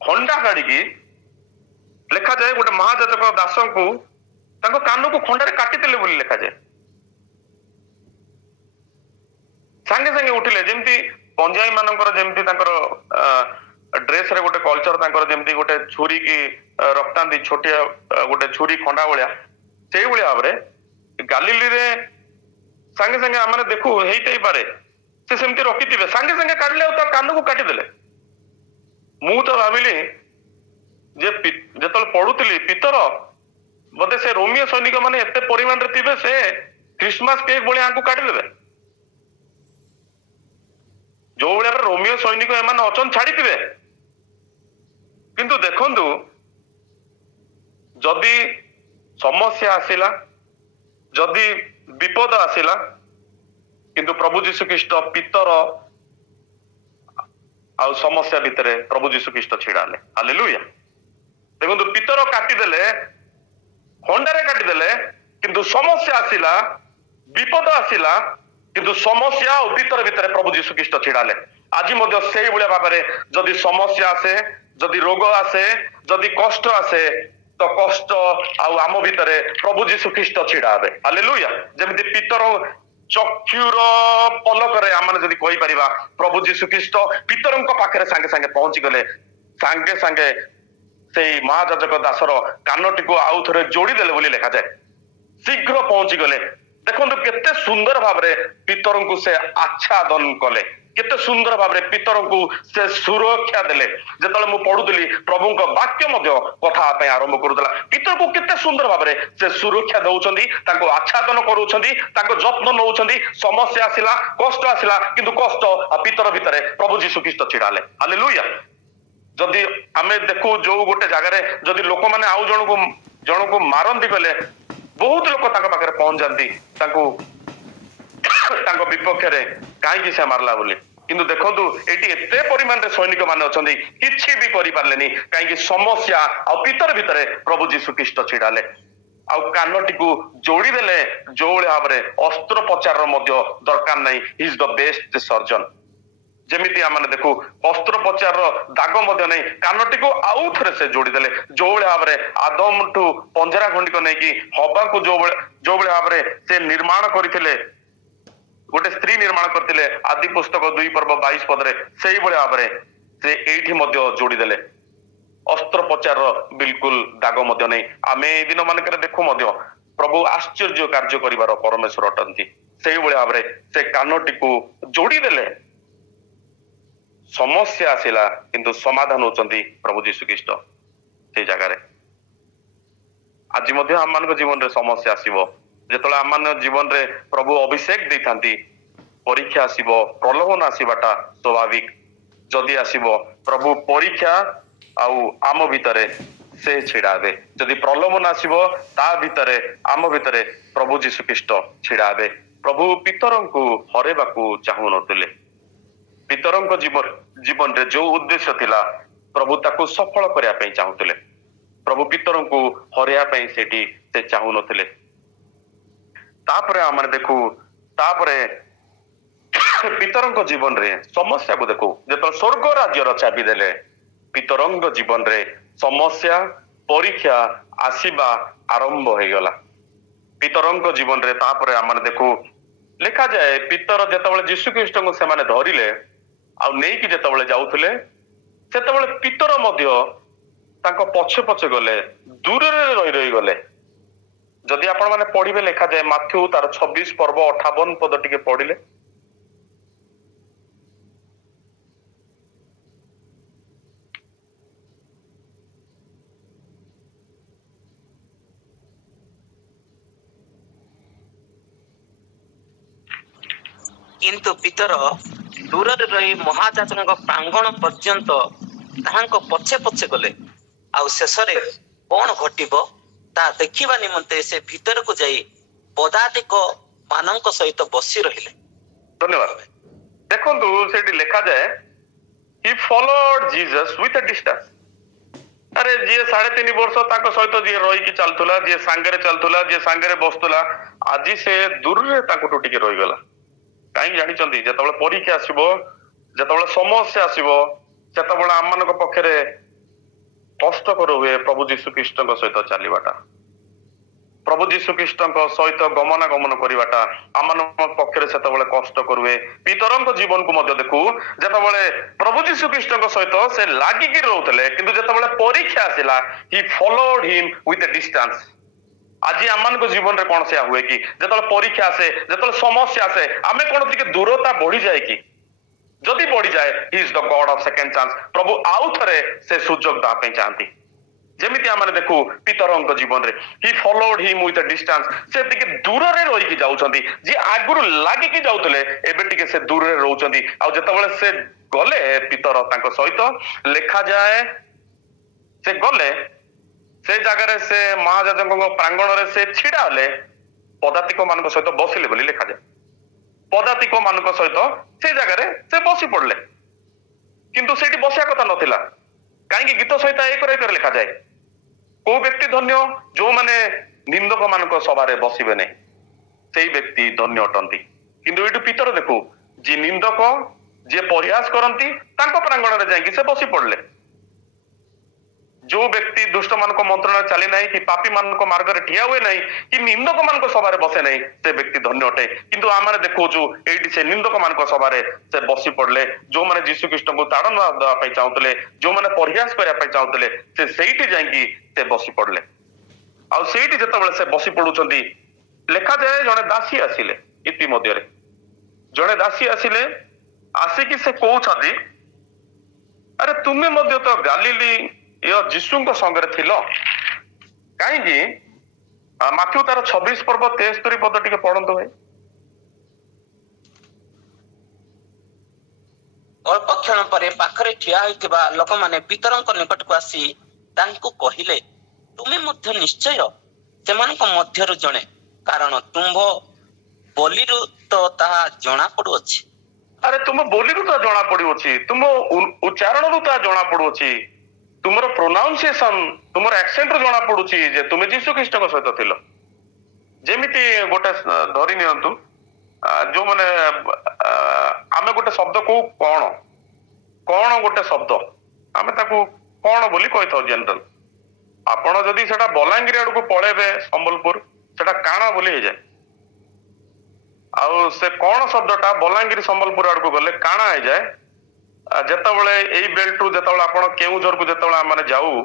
ଖଣ୍ଡା କାଢିକି, ଲେଖାଯାଏ ଗୋଟେ ମହାଯାଜକ ଦାସଙ୍କୁ ତାଙ୍କ କାନକୁ ଖଣ୍ଡାରେ କାଟିଦେଲେ ବୋଲି ଲେଖାଯାଏ। ସାଙ୍ଗେ ସାଙ୍ଗେ ଉଠିଲେ, ଯେମିତି ପଞ୍ଜାବୀ ମାନଙ୍କର ଯେମିତି ତାଙ୍କର ଡ୍ରେସରେ ଗୋଟେ କଲଚର, ତାଙ୍କର ଯେମିତି ଗୋଟେ ଛୁରୀ କି ରକ୍ତାନ୍ତି, ଛୋଟିଆ ଗୋଟେ ଛୁରୀ ଖଣ୍ଡା ଭଳିଆ, ସେଇଭଳିଆ ଭାବରେ ଗାଲିଲିରେ ସାଙ୍ଗେ ସାଙ୍ଗେ ଆମେ ଦେଖୁ ହେଇଥାଇପାରେ ସେ ସେମିତି ରଖିଥିବେ, ସାଙ୍ଗେ ସାଙ୍ଗେ କାଟିଲେ ଆଉ ତା କାନକୁ କାଟିଦେଲେ। ମୁଁ ତ ଭାବିଲି ଯେ ଯେତେବେଳେ ପଢୁଥିଲି, ପିତର ବୋଧେ ସେ ରୋମିଓ ସୈନିକ ମାନେ ଏତେ ପରିମାଣରେ ଥିବେ, ସେ ଖ୍ରୀଷ୍ଟମାସ କେକ୍ ଭଳିଆ ଆଙ୍କୁ କାଟିଦେବେ। ଯୋଉ ଭଳିଆ ରୋମିଓ ସୈନିକ ଏମାନେ ଅଛନ୍ତି ଛାଡିଥିବେ, କିନ୍ତୁ ଦେଖନ୍ତୁ, ଯଦି ସମସ୍ୟା ଆସିଲା, ଯଦି ବିପଦ ଆସିଲା, କିନ୍ତୁ ପ୍ରଭୁ ଯୀଶୁ ଖ୍ରୀଷ୍ଟ ପିତର ଆଉ ସମସ୍ୟା ଭିତରେ ପ୍ରଭୁ ଯୀଶୁ ଖ୍ରୀଷ୍ଟ ଛିଡା ହେଲେ। ହାଲେଲୁୟା। ଦେଖନ୍ତୁ, ପିତର କାଟିଦେଲେ, ଖଣ୍ଡାରେ କାଟିଦେଲେ, କିନ୍ତୁ ସମସ୍ୟା ଆସିଲା, ବିପଦ ଆସିଲା, କିନ୍ତୁ ସମସ୍ୟା ଆଉ ପିତର ଭିତରେ ପ୍ରଭୁ ଯୀଶୁ ଖ୍ରୀଷ୍ଟ ଛିଡା ହେଲେ। ଆଜି ମଧ୍ୟ ସେଇଭଳିଆ ଭାବରେ ଯଦି ସମସ୍ୟା ଆସେ, ଯଦି ରୋଗ ଆସେ, ଯଦି କଷ୍ଟ ଆସେ, ତ କଷ୍ଟ ଆଉ ଆମ ଭିତରେ ପ୍ରଭୁ ଯୀଶୁ ଖ୍ରୀଷ୍ଟ ଛିଡା ହେବେ। ହାଲେଲୁୟା। ଯେମିତି ପିତର ଚକ୍ଷୁର ପଲକରେ ଆମେ ଯଦି କହିପାରିବା, ପ୍ରଭୁ ଯୀଶୁ ଖ୍ରୀଷ୍ଟ ପିତରଙ୍କ ପାଖରେ ସାଙ୍ଗେ ସାଙ୍ଗେ ପହଞ୍ଚି ଗଲେ, ସାଙ୍ଗେ ସାଙ୍ଗେ ସେଇ ମହାଯାଜକ ଦାସର କାନଟିକୁ ଆଉ ଥରେ ଯୋଡିଦେଲେ ବୋଲି ଲେଖାଯାଏ। ଶୀଘ୍ର ପହଞ୍ଚି ଗଲେ। ଦେଖନ୍ତୁ କେତେ ସୁନ୍ଦର ଭାବରେ ପିତରଙ୍କୁ ସେ ଆଚ୍ଛାଦନ କଲେ, କେତେ ସୁନ୍ଦର ଭାବରେ ପିତରଙ୍କୁ ସେ ସୁରକ୍ଷା ଦେଲେ। ଯେତେବେଳେ ମୁଁ ପଢୁଥିଲି, ପ୍ରଭୁଙ୍କ ବାକ୍ୟ ମଧ୍ୟ କଥା ହେବା ପାଇଁ ଆରମ୍ଭ କରୁଥିଲା। ପିତରଙ୍କୁ କେତେ ସୁନ୍ଦର ଭାବରେ ସେ ସୁରକ୍ଷା ଦଉଛନ୍ତି, ତାଙ୍କୁ ଆଚ୍ଛାଦନ କରୁଛନ୍ତି, ତାଙ୍କ ଯତ୍ନ ନଉଛନ୍ତି। ସମସ୍ୟା ଆସିଲା, କଷ୍ଟ ଆସିଲା, କିନ୍ତୁ କଷ୍ଟ ଆଉ ପିତର ଭିତରେ ପ୍ରଭୁ ଯୀଶୁ ଖ୍ରୀଷ୍ଟ ଛିଡା ହେଲେ। ହାଲେଲୁୟା। ଯଦି ଆମେ ଦେଖୁ, ଯୋଉ ଗୋଟେ ଜାଗାରେ ଯଦି ଲୋକମାନେ ଆଉ ଜଣକୁ ମାରନ୍ତି କହିଲେ, ବହୁତ ଲୋକ ତାଙ୍କ ପାଖରେ ପହଞ୍ଚାନ୍ତି, ତାଙ୍କ ବିପକ୍ଷରେ କାହିଁକି ସେ ମାରିଲା ବୋଲି। କିନ୍ତୁ ଦେଖନ୍ତୁ, ଏଇଠି ଏତେ ପରିମାଣରେ ସୈନିକ ମାନେ ଅଛନ୍ତି, କିଛି ବି କରିପାରିଲେନି, କାହିଁକି ସମସ୍ୟା ଆଉ ପିତର ଭିତରେ ପ୍ରଭୁ ଯୀଶୁ ଖ୍ରୀଷ୍ଟ ଛିଡା ହେଲେ। ଆଉ କାନଟିକୁ ଯୋଡିଦେଲେ, ଯୋଉଭଳି ଭାବରେ ଅସ୍ତ୍ରୋପଚାରର ମଧ୍ୟ ଦରକାର ନାହିଁ। ହି ଇଜ ଦ ବେଷ୍ଟ ସର୍ଜନ। ଯେମିତି ଆମେ ଦେଖୁ ଅସ୍ତ୍ରୋପଚାରର ଦାଗ ମଧ୍ୟ ନେଇ କାନଟିକୁ ଆଉ ଥରେ ସେ ଯୋଡ଼ିଦେଲେ। ଯୋଉଭଳି ଭାବରେ ଆଦମଠୁ ପଞ୍ଜରା ଖଣ୍ଡିକ ନେଇକି ହବାକୁ ଯୋଉଭଳି ଭାବରେ ସେ ନିର୍ମାଣ କରିଥିଲେ, ଗୋଟେ ସ୍ତ୍ରୀ ନିର୍ମାଣ କରିଥିଲେ ଆଦି ପୁସ୍ତକ 2 ପର୍ବ 22 ପଦରେ, ସେଇଭଳି ଭାବରେ ସେ ଏଇଠି ମଧ୍ୟ ଯୋଡ଼ିଦେଲେ। ଅସ୍ତ୍ରୋପଚାରର ବିଲକୁଲ ଦାଗ ମଧ୍ୟ ନେଇ ଆମେ ଏଇ ଦିନ ମାନଙ୍କରେ ଦେଖୁ ମଧ୍ୟ ପ୍ରଭୁ ଆଶ୍ଚର୍ଯ୍ୟ କାର୍ଯ୍ୟ କରିବାର ପରମେଶ୍ୱର ଅଟନ୍ତି। ସେଇଭଳି ଭାବରେ ସେ କାନଟିକୁ ଯୋଡ଼ିଦେଲେ। ସମସ୍ୟା ଆସିଲା କିନ୍ତୁ ସମାଧାନ ହଉଛନ୍ତି ପ୍ରଭୁ ଯୀଶୁ ଖ୍ରୀଷ୍ଟ ସେଇ ଜାଗାରେ। ଆଜି ମଧ୍ୟ ଆମମାନଙ୍କ ଜୀବନରେ ସମସ୍ୟା ଆସିବ। ଯେତେବେଳେ ଆମମାନଙ୍କ ଜୀବନରେ ପ୍ରଭୁ ଅଭିଷେକ ଦେଇଥାନ୍ତି, ପରୀକ୍ଷା ଆସିବ, ପ୍ରଲୋଭନ ଆସିବାଟା ସ୍ୱାଭାବିକ। ଯଦି ଆସିବ ପ୍ରଭୁ ପରୀକ୍ଷା ଆଉ ଆମ ଭିତରେ ସେ ଛିଡା ହେବେ। ଯଦି ପ୍ରଲୋଭନ ଆସିବ ତା ଭିତରେ ଆମ ଭିତରେ ପ୍ରଭୁ ଯୀଶୁ ଖ୍ରୀଷ୍ଟ ଛିଡା ହେବେ। ପ୍ରଭୁ ପିତରଙ୍କୁ ହରେଇବାକୁ ଚାହୁଁନଥିଲେ। ପିତରଙ୍କ ଜୀବନରେ ଯୋଉ ଉଦ୍ଦେଶ୍ୟ ଥିଲା ପ୍ରଭୁ ତାକୁ ସଫଳ କରିବା ପାଇଁ ଚାହୁଁଥିଲେ। ପ୍ରଭୁ ପିତରଙ୍କୁ ହରେଇବା ପାଇଁ ସେଠି ସେ ଚାହୁଁନଥିଲେ। ତାପରେ ଆମେ ଦେଖୁ, ତାପରେ ପିତରଙ୍କ ଜୀବନରେ ସମସ୍ୟାକୁ ଦେଖୁ। ଯେତେବେଳେ ସ୍ୱର୍ଗ ରାଜ୍ୟର ଚାବି ଦେଲେ, ପିତରଙ୍କ ଜୀବନରେ ସମସ୍ୟା ପରୀକ୍ଷା ଆସିବା ଆରମ୍ଭ ହେଇଗଲା। ପିତରଙ୍କ ଜୀବନରେ ତାପରେ ଆମେ ଦେଖୁ ଲେଖାଯାଏ, ପିତର ଯେତେବେଳେ ଯୀଶୁ ଖ୍ରୀଷ୍ଟଙ୍କୁ ସେମାନେ ଧରିଲେ ଆଉ ନେଇକି ଯେତେବେଳେ ଯାଉଥିଲେ, ସେତେବେଳେ ପିତର ମଧ୍ୟ ତାଙ୍କ ପଛେ ପଛେ ଗଲେ, ଦୂରରେ ରହି ଗଲେ। ଯଦି ଆପଣ ମାନେ ପଢିବେ ଲେଖାଯାଏ ମାଥ୍ୟୁ ତାର 26 ପର୍ବ 58 ପଦ ଟିକେ ପଢିଲେ। କିନ୍ତୁ ପିତର ଦୂରରେ ରହି ମହାଯାଜକଙ୍କ ପ୍ରାଙ୍ଗଣ ପର୍ଯ୍ୟନ୍ତ ତାହାଙ୍କ ପଛେ ପଛେ ଗଲେ। ଆଉ ଶେଷରେ କଣ ଘଟିବ ତା ଦେଖିବା ନିମନ୍ତେ ସେ ଭିତରକୁ ଯାଇ ପଦାତିକ ମାନଙ୍କ ସହିତ ବସି ରହିଲେ। ଧନ୍ୟବାଦ। ଦେଖନ୍ତୁ ସେଠି ଲେଖାଯାଏ, he followed Jesus with a distance। ଆରେ ଯିଏ 3.5 ବର୍ଷ ତାଙ୍କ ସହିତ ଯିଏ ରହିକି ଚାଲୁଥିଲା, ଯିଏ ସାଙ୍ଗରେ ଚାଲୁଥିଲା, ଯିଏ ସାଙ୍ଗରେ ବସୁଥିଲା, ଆଜି ସେ ଦୂରରେ ତାଙ୍କଠୁ ଟିକେ ରହିଗଲା। କାହିଁକି ଜାଣିଛନ୍ତି? ଯେତେବେଳେ ପରୀକ୍ଷା ଆସିବ, ଯେତେବେଳେ ସମସ୍ୟା ଆସିବ, ସେତେବେଳେ ଆମମାନଙ୍କ ପକ୍ଷରେ କଷ୍ଟକର ହୁଏ ପ୍ରଭୁ ଯୀଶୁ ଖ୍ରୀଷ୍ଟଙ୍କ ସହିତ ଚାଲିବାଟା। ପ୍ରଭୁ ଯୀଶୁ ଖ୍ରୀଷ୍ଟଙ୍କ ସହିତ ଗମନାଗମନ କରିବାଟା ଆମମାନଙ୍କ ପକ୍ଷରେ ସେତେବେଳେ କଷ୍ଟକର ହୁଏ। ପିତରଙ୍କ ଜୀବନକୁ ମଧ୍ୟ ଦେଖୁ, ଯେତେବେଳେ ପ୍ରଭୁ ଯୀଶୁ ଖ୍ରୀଷ୍ଟଙ୍କ ସହିତ ସେ ଲାଗିକି ରହୁଥିଲେ, କିନ୍ତୁ ଯେତେବେଳେ ପରୀକ୍ଷା ଆସିଲା, he followed him with a distance। ଆଜି ଆମମାନଙ୍କ ଜୀବନରେ କଣ ସେୟା ହୁଏ କି? ଯେତେବେଳେ ପରୀକ୍ଷା ଆସେ, ଯେତେବେଳେ ସମସ୍ୟା ଆସେ, ଆମେ କଣ ଟିକେ ଦୂରତା ବଢିଯାଏ କି? ଯଦି ବଢିଯାଏ, he is the God of second chance। ପ୍ରଭୁ ଆଉ ଥରେ ସେ ସୁଯୋଗ ଦେବା ପାଇଁ ଚାହାନ୍ତି। ଯେମିତି ଆମେ ଦେଖୁ ପିତରଙ୍କ ଜୀବନରେ he followed him with a distance। ସେ ଟିକେ ଦୂରରେ ରହିକି ଯାଉଛନ୍ତି। ଯିଏ ଆଗରୁ ଲାଗିକି ଯାଉଥିଲେ, ଏବେ ଟିକେ ସେ ଦୂରରେ ରହୁଛନ୍ତି। ଆଉ ଯେତେବେଳେ ସେ ଗଲେ ପିତର ତାଙ୍କ ସହିତ, ଲେଖାଯାଏ ସେ ଗଲେ, ସେ ଜାଗାରେ ସେ ମହାଯାଜକଙ୍କ ପ୍ରାଙ୍ଗଣରେ ସେ ଛିଡା ହେଲେ, ପଦାତିକ ମାନଙ୍କ ସହିତ ବସିଲେ ବୋଲି ଲେଖାଯାଏ। ପଦାତିକ ମାନଙ୍କ ସହିତ ସେ ଜାଗାରେ ସେ ବସି ପଡିଲେ। କିନ୍ତୁ ସେଠି ବସିବା କଥା ନଥିଲା। କାହିଁକି? ଗୀତ ସହିତ 1 ଲେଖାଯାଏ, କୋଉ ବ୍ୟକ୍ତି ଧନ୍ୟ? ଯୋଉମାନେ ନିନ୍ଦକ ମାନଙ୍କ ସଭାରେ ବସିବେ ନାହିଁ, ସେଇ ବ୍ୟକ୍ତି ଧନ୍ୟ ଅଟନ୍ତି। କିନ୍ତୁ ଏଇଠୁ ପିତର ଦେଖୁ, ଯିଏ ନିନ୍ଦକ, ଯିଏ ପରିହାସ କରନ୍ତି, ତାଙ୍କ ପ୍ରାଙ୍ଗଣରେ ଯାଇକି ସେ ବସି ପଡିଲେ। ଯୋଉ ବ୍ୟକ୍ତି ଦୁଷ୍ଟ ମାନଙ୍କ ମନ୍ତ୍ରଣାରେ ଚାଲି ନାହିଁ, କି ପାପୀ ମାନଙ୍କ ମାର୍ଗରେ ଠିଆ ହୁଏ ନାହିଁ, କି ନିନ୍ଦକ ମାନଙ୍କ ସଭାରେ ବସେ ନାହିଁ, ସେ ବ୍ୟକ୍ତି ଧନ୍ୟ ଅଟେ। କିନ୍ତୁ ଆମେ ଦେଖୁଛୁ ଏଇଠି ସେ ନିନ୍ଦକ ମାନଙ୍କ ସଭାରେ ସେ ବସି ପଡିଲେ। ଯୋଉମାନେ ଯୀଶୁ ଖ୍ରୀଷ୍ଟଙ୍କୁ ତାଡ଼ନ ଦେବା ପାଇଁ ଚାହୁଁଥିଲେ, ଯୋଉମାନେ ପରିହାସ କରିବା ପାଇଁ ଚାହୁଁଥିଲେ, ସେ ସେଇଠି ଯାଇକି ସେ ବସି ପଡିଲେ। ଆଉ ସେଇଠି ଯେତେବେଳେ ସେ ବସି ପଡୁଛନ୍ତି, ଲେଖାଯାଏ ଜଣେ ଦାସୀ ଆସିଲେ। ଇତି ମଧ୍ୟରେ ଜଣେ ଦାସୀ ଆସିଲେ, ଆସିକି ସେ କହୁଛନ୍ତି, ଆରେ ତୁମେ ମଧ୍ୟ ତ ଗାଲିଲି ଯୀଶୁଙ୍କ ସଙ୍ଗରେ ଥିଲ। କାହିଁକି? ମାଥ୍ୟୁ ତାର 26 ପର୍ବ 73 ପଦ ଟିକେ ପଢନ୍ତୁ ଭାଇ। ଅଳ୍ପ କ୍ଷଣ ପରେ ପାଖରେ ଠିଆ ହୋଇଥିବା ଲୋକମାନେ ପିତରଙ୍କ ନିକଟକୁ ଆସି ତାଙ୍କୁ କହିଲେ, ତୁମେ ମଧ୍ୟ ନିଶ୍ଚୟ ସେମାନଙ୍କ ମଧ୍ୟରୁ ଜଣେ, କାରଣ ତୁମ୍ଭ ବୋଲିରୁ ତ ତାହା ଜଣା ପଡୁଅଛି। ଆରେ ତୁମ ବୋଲିରୁ ତ ଜଣା ପଡୁଅଛି, ତୁମ ଉଚ୍ଚାରଣରୁ ତାହା ଜଣା ପଡୁଅଛି, ତୁମର ପ୍ରୋନାଉନ୍ସିଏସନ, ତୁମର ଆକ୍ସେଣ୍ଟରୁ ଜଣା ପଡୁଛି ଯେ ତୁମେ ଯୀଶୁ ଖ୍ରୀଷ୍ଟଙ୍କ ସହିତ ଥିଲ। ଯେମିତି ଗୋଟେ ଧରି ନିଅନ୍ତୁ, ଯୋଉମାନେ आमे गोटे शब्द को कौन गोटे शब्द आमे ताकू कौन बोली कहि थाउ जनरल आपण जदि सेटा बलांगीर आड़ को पळेबे संबलपुर सेटा काना बोली हे जाय आउ से कौन शब्दटा बलांगीर संबलपुर आड़ को गले काना हे जाय जेतबळे एई बेल्ट रु जेतबळे आपण केउझर को जेतबळे माने जाऊ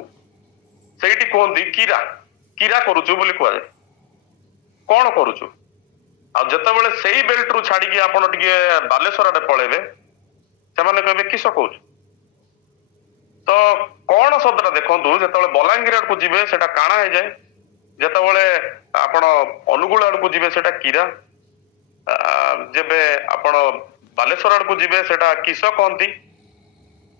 सेठी कोंदी कीरा कीरा करूछु बोली कहै कौन करूछु आ जेतबळे सेई बेल्ट रु छाडी के आपण टिके बालेश्वर आड़े पळेबे से माने कहबे किस कहूछु तो कौन शब्दटा देखंतु जेतबळे बलांगीर आड़ को जिबे सेटा काना हे जाय जेतबळे आपण अनुगुळ आड़ को जिबे सेटा कीरा जेबे आपण बालेश्वर आड़ को जिबे सेटा किस कहंती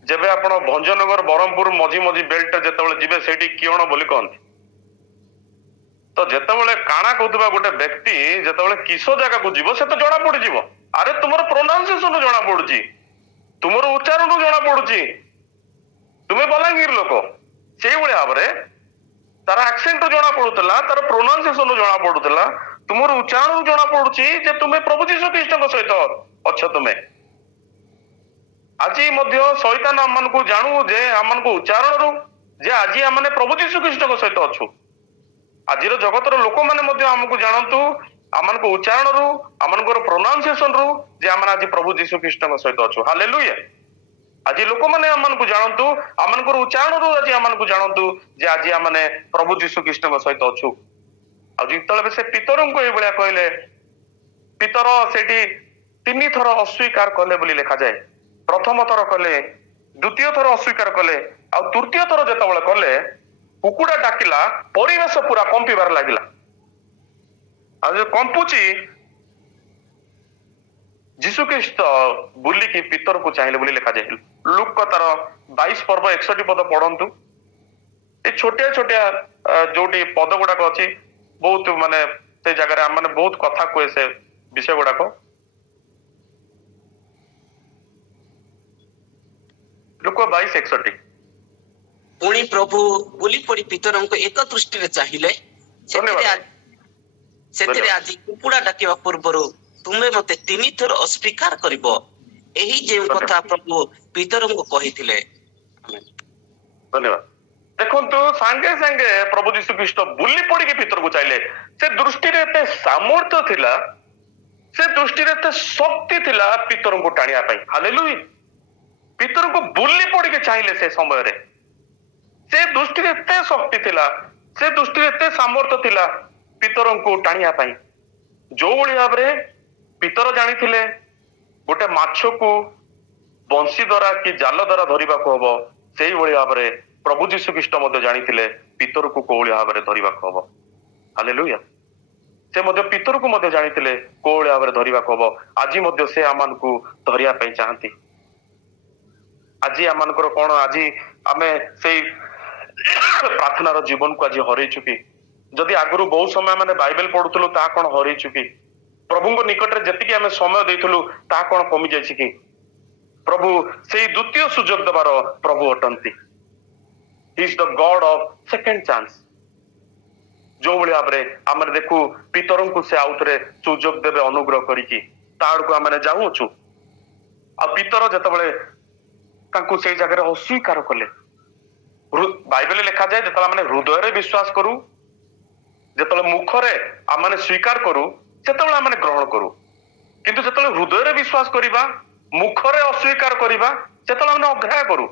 जेबे आपण भंजनगर बरहमपुर मझी मझी बेल्ट जेतबळे जिबे सेठी कियण बोली कहंती तो जेतबळे काना कहउतबा गोटे व्यक्ति जेतबळे किस जगह को जिवो से तो जणा पड़ी जिवो अरे तुमर प्रोनाउंसिएशन जणा पड़ुची तुमर उच्चारण जणा पड़ुची तुमे बलांगीर लोक सेई भଳି भाबरे तार एक्सेंट जणा पड़ुतला तार प्रोनाउंसिएशन जणा पड़ुतला तुमर उच्चारण जणा पड़ुची जे तुमे प्रभु यीशु ख्रीष्ट सहित अछ तुमे आज मध्य शैतान आम को जानू जे आम को उच्चारण रु जे आज आम प्रभु यीशु ख्रीष्ट सहित अच्छु आज जगतर लोक मैंने आमको जानतु आम को उच्चारण रु आम प्रोनाउंसिएशन रु जे आम आज प्रभु यीशु ख्रीष्ट सहित अच्छु हालेलुया आज लोक मैंने आम को जानतु आम उच्चारण रु आज आम को जानतु जे आज आम प्रभु यीशु ख्रीष्ट सहित अच्छु आज से पितर को ये कहले पितर से तीन थर अस्वीकार कले बोली लिखा जाए प्रथम थर कले द्वितीय थर अस्वीकार कले आ तृतीय थर जेतबळे कले कुकुड़ा डाकिला परिवेश पूरा कंपिबार लागिला आ जे कंपुची जीशु ख्रीष्ट बुलिकी पितर को चाहिए बोली लिखा जाए लूक तार 22 पर्व 61 पद पढ़ंतु ए छोटिया छोटिया जोटी पद गुड़ाक अच्छी बहुत माने से जगह आम मैंने बहुत कथा कहे से विषय गुड़ाक लूक 22 61 पुणी प्रभु बुली पड़ी पितर एक दृष्टि चाहिए आज कुकुड़ा डाकिबा पूर्व तुम्हें मते तीन थर अस्वीकार करिबो एही जे कथा प्रभु पितर को कहिथिले धन्यवाद देखंतु संगे संगे प्रभु यीशु ख्रीष्ट बुली पड़ी के पितर को चाहिए से दृष्टि रे एते सामर्थ्य थिला से दृष्टि रे एते शक्ति थिला पितर को टाणिया पई हालेलुया पितर को बुली पड़ी के चाहिए से समय रे से दृष्टि रे एते शक्ति थिला से दृष्टि रे एते सामर्थ्य थिला पितर को टाणिया पई जो भली भाव रे पितर जानी थिले गोटे माछ को बंशी द्वारा कि जाल द्वारा धरिबा को हबो सेही भली भाव रे प्रभु यीशु ख्रीष्ट मध्य जानी थिले पितर को कोहली भाव रे धरिबा को हबो हालेलुया से मध्य पितर को मध्य जानी थिले कोहली भाव रे धरिबा को हबो आज मध्य से आमान को धरिया पई चाहंती आज आमानकर कोन आज आमे सेही प्रार्थना रो जीवन को आज हरई चुकी जदि आगुरु बहुत समय माने बाइबल पढुतलु ता कोन हरई चुकी प्रभु को निकट रे जति आमे समय देइथलु ता कोन कमी जायछि कि प्रभु सेही द्वितीय सुजोग दबार प्रभु अटंती he is the God of second chance जो भली भाबरे आमे देखु पितर को से आउतरे सुजोग देबे अनुग्रह करिकि ताड़ को आमे जाउछु आ पितर जतबळे तांकु से जगह अस्वीकार कले बाइबल लिखा जाए जतला माने हृदय रे विश्वास करू जतले मुखरे आमाने स्वीकार करू सेतबळे आमाने ग्रहण करू किंतु जतले हृदय रे विश्वास करिबा मुखरे अस्वीकार करिबा सेतले आमाने अग्राह्य करू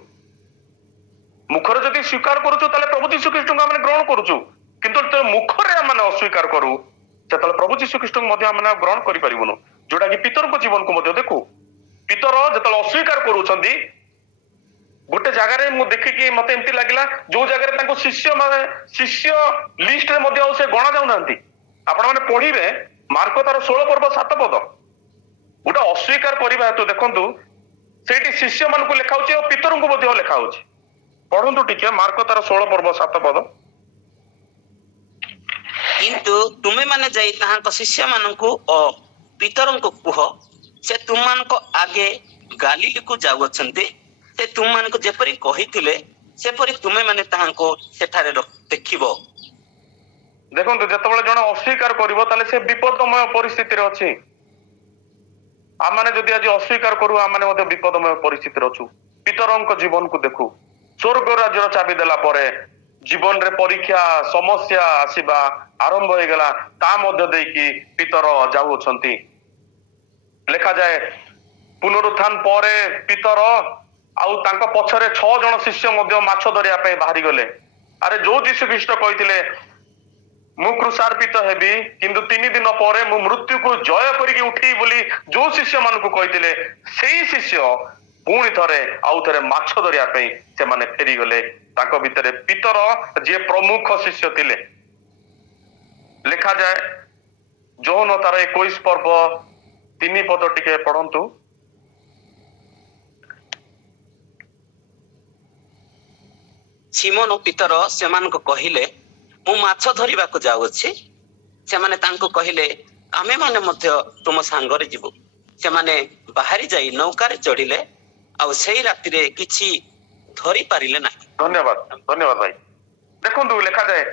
मुखरे जदि स्वीकार करूछु ताले प्रभु यीशु ख्रीष्ट को आमाने ग्रहण करूछु किंतु जतले मुखरे आमाने अस्वीकार करू सेतले प्रभु यीशु ख्रीष्ट को मध्ये आमाने ग्रहण करि परिबनु जोटा कि पितर को जीवन को मध्ये देखू पितर जतले अस्वीकार करूछंदी गोटे जगह मु देखिकी मते एमती लागिला जो जगह शिष्य लिस्ट रे मध्ये से गणा जाऊ नांती आपण माने पढिबे मार्क तार 16 पर्व 7 पद गोटे अस्वीकार करिबा हेतु देखंतु सेठी शिष्य मान को लिखा होची और पितर को मध्ये लिखा होची पढंतु टिके मार्क तार 16 पर्व 7 पद किंतु तुमे माने जाई ताहां शिष्य मान को पितर को कुह से तुम मान को आगे गालील को जाउ अछंती से तुम मान को जेपरी कहिथिले सेपरी तुमे माने ताहांको सेठारे देखिबो देखंतु जतबळे जण अस्वीकार करिवो ताले से विपदमय परिस्थिति रे अछि आम मैंने जदि आज अस्वीकार करू आम मैंने विपदमय परिस्थिति अच्छु पितरंक जीवन को देखु स्वर्ग राज्य चाबी देला परे जीवन रे परीक्षा समस्या आसीबा आरंभ हो गला ता मध्य देकी पितर जाउछंती लेखा जाए पुनरुत्थान परे पितर आउ तांको पछरे 6 जण शिष्य मध्य माछ धरिया पे बाहरी गले अरे जो यीशु ख्रीष्ट कहिथिले मु क्रुशार्पित हेबी किंतु 3 दिन परे मु मृत्यु को जय करिके उठी बोली जो शिष्य मान को कहिथिले सेही शिष्य पुणी थरे आउ थरे माछ धरिया पे से माने फेरी गले तांको भितरे पितर जे प्रमुख शिष्य थिले लेखा जाए जोन तार 21 पर्व 3 पद टिके पढ़ंतु सिमोन पितर सेमान को कहिले मु माछ धरिबा को जाउछि सेमाने तांको कहिले आमे माने मध्य तुम सांगरे जिवु सेमाने बाहरी जाई नौकार चढ़िले आ सेही राति रे किछि धरि पारिले ना। धन्यवाद भाई देखंतु लेखा जाए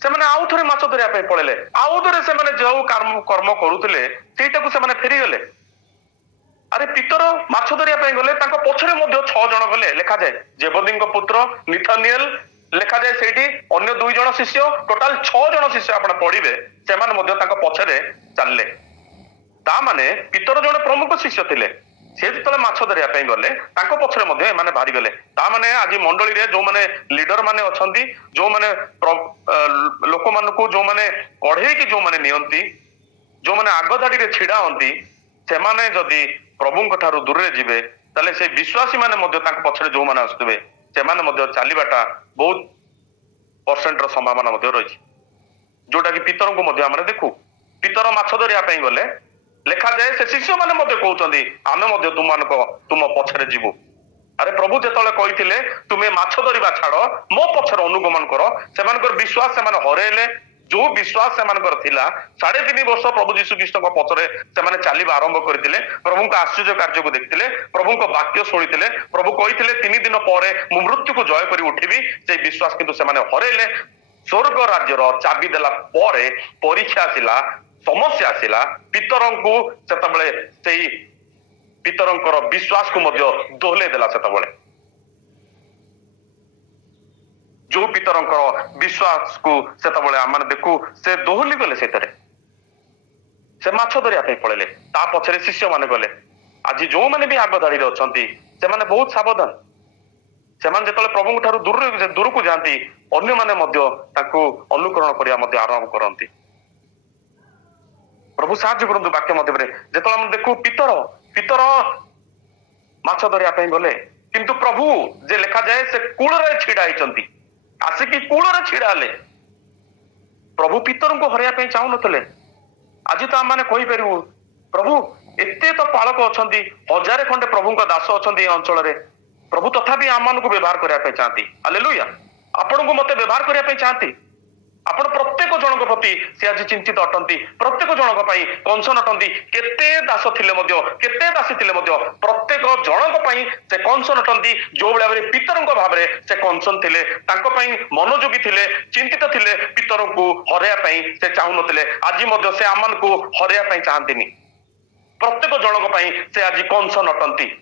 से माने आउ थरे माछ धरिया पे पळेले आउ थरे से माने जो कर्म करूथिले सेटा को से माने फेरी गले अरे पितर माछ धरिया पे गले तांको पछरे मध्य 6 जण गले लेखा जाए जेबदीଙ୍କ पुत्र निथानिएल लेखा जाए सेठी अन्य 2 जण शिष्य टोटल 6 जण शिष्य आपण पढिबे से माने मध्य तांको पछरे चलले ता माने पितर जण प्रमुख शिष्य थिले से जतले माछ धरिया पे गले तांको पछरे मध्य माने भारी गले ता माने आज मंडली रे जो माने लीडर माने अछंती जो माने लोक मानकू जो माने कढे की जो माने नियंती जो माने आग धाडी रे छिडा हंती से माने जदी प्रभु ठारू दूर रे जिवे ताले से विश्वासी माने मध्य तांको पछरे जो माने आसुबे से माने मध्य चालीबाटा बहुत परसेंट रो संभावना मध्य रही जोटा कि पितर को मध्य हमरे देखु पितर माछ धरिया पे गले लेखा जाए से शिष्य माने मध्य कहउतंदी आमे मध्य तुम पछरे जीवु अरे प्रभु जेतले कहिथिले तुमे माछ धरिबा छाड़ो मो पछरे अनुगमन करो सेमानकर विश्वास से माने हरेले जो विश्वास से मानकर थिला 3.5 वर्ष प्रभु यीशु ख्रीष्ट को पछरे से माने चालीबा आरंभ करथिले प्रभु को आश्चर्य कार्य को देखथिले प्रभु को वाक्य सुनिथिले प्रभु कहिथिले 3 दिन परे मु मृत्यु को जय करी उठिबी से विश्वास किंतु से माने हरेले स्वर्ग राज्यर चाबी देला परे परीक्षा आसिला समस्या आसिला पितरंकु सेतबेले सेही पितरंकर विश्वास को मध्य दोहले देला सेतबेले जो पितरंकर विश्वास को सेतबेले आमान देखु से दोहली गले सेतरे से माछ धरिया पे पळेले ता पछरे शिष्य माने गले आज जो माने भी आग धाड़ी रे अछंती से माने बहुत सावधान से माने जेतले प्रभु ठारू दूर को जानती अन्य माने मध्य ताको अनुकरण करिया मध्य आरंभ करंती प्रभु साहाय्य करंतु वाक्य मध्य रे जेतले हम देखु पितर माछ धरिया पे गले किंतु प्रभु जे लेखा जाए से कूल रे छिडा आइचंती आसिकी कूल रे छिडा ले प्रभु पितर को हरिया पे चाहू नथले आज तो आम कहि परिबु प्रभु एते तो पालक अछंती हजारे खंडे प्रभु को दास अछंती अंचल रे प्रभु तथापि आम को व्यवहार करिया पे चाहती हालेलुया आपण को मते व्यवहार करिया पे चाहती आपण प्रत्येक जनक प्रति से आज चिंतित अटंती प्रत्येक जनक पई कंसन अटंती केते दास थिले मध्य केते दासी थिले मध्य प्रत्येक जनक पई से कंसन अटंती जो बेला रे पितरंक भाबरे से कंसन थिले तांको पई मनोयोगी थिले चिंतित थिले पितर को हरेया पई से चाहू नथिले आज मध्य से आमन को हरेया पई चाहंतीनी प्रत्येक जनक पई से आज कंसन अटंती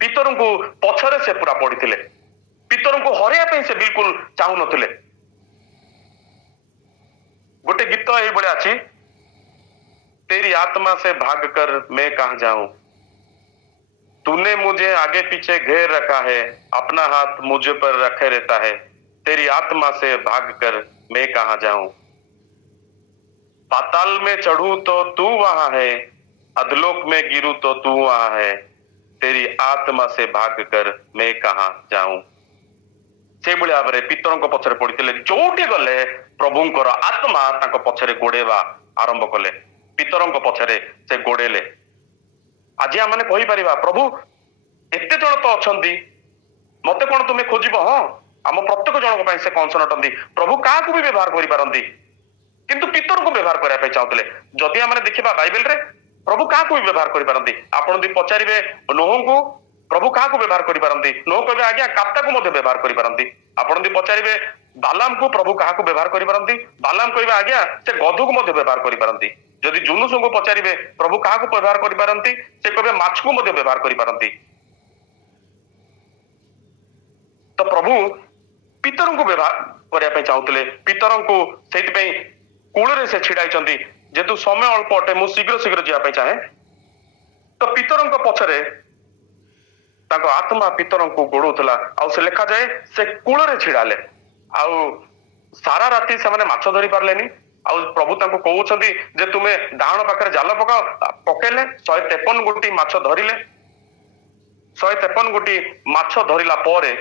पितर को पछरे से पूरा पड़िथिले पितर को हरेया पई से बिल्कुल चाहू नथिले गोटे गीत यही बड़े अच्छी तेरी आत्मा से भाग कर मैं कहां जाऊं तूने मुझे आगे पीछे घेर रखा है अपना हाथ मुझे पर रखे रहता है तेरी आत्मा से भाग कर मैं कहां जाऊं पाताल में चढ़ूं तो तू वहां है अधलोक में गिरूं तो तू वहां है तेरी आत्मा से भाग कर मैं कहां जाऊं से भाव में पितर पछरे पड़ते जोटी गले प्रभुंकर आत्मा तांको पछरे गोड़ेवा आरंभ कले पितर पछरे से गोड़ेले आज आम कहि परिबा प्रभु एते जण तो अछंती मते कोन तुमे खोजिबो हां आम प्रत्येक जनक पई से कंसन अटंती प्रभु का को भी व्यवहार करि पारंती किंतु पितर को व्यवहार करिया पे चाहतले जदि आम देखिबा बाइबल रे प्रभु का को भी व्यवहार करि पारंती आपण दि पचारिबे नोह को प्रभु क्या व्यवहार करि पारंती नो कहबे आज्ञा काप्ता को मध्य व्यवहार करि पारंती आपण दि पचारिबे बालाम को प्रभु क्या व्यवहार करि पारंती बालाम कहबे आज्ञा से गधु को मध्य व्यवहार करि पारंती जदि जुनुस को पचारे प्रभु क्या व्यवहार करिपारंती से कहे माछ को मध्य व्यवहार करिपारंती। तो प्रभु पितर को व्यवहार करने चाहूले पितर को कूल से छिड़ाई जेतु समय अल्प अटे मु शीघ्र शीघ्र जावाई चाहे तो पितर पछरे आत्मा पितर को गोड़ौला से लिखा जाए से कूल छिड़ाले आउ सारा राति से माछ धरी पार्लेनी प्रभु कहते जे तुम्हें डाण पाखे जाल पकेले 153 गोटी माछ धरिले 153 गोटी माछ धरिला परे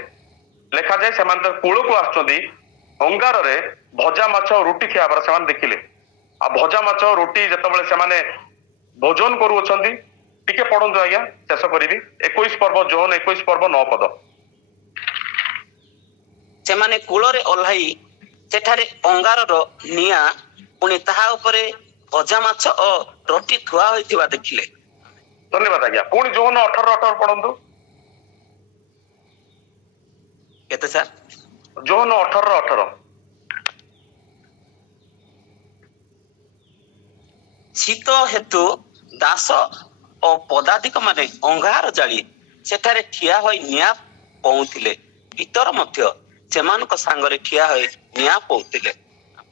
लिखा जाए से कूल को आसुँच अंगार रे भजा माछ रुटी खाइबार से देखिले आ भजा माछ रुटी जिते से भोजन करुँच टिके पढ़ु आज्ञा शेष करी 21 पर्व जोहन 21 पर्व 9 पद से कूलरे ओह्लाई सेठारे अंगार निया पुणी ताहा उपरे भजा माछ और रोटी थुआ होइथिबा देखिले। धन्यवाद आज्ञा। पुणी जोहन 18 पढ़ु केते सर जोहन 18 शीत हेतु दास और पदाधिक माने अंगार जाली सेठारे ठिया होई निया पहुँथिले पितर मध्य सेमानक सांगरे ठिया होई निया पहुँथिले।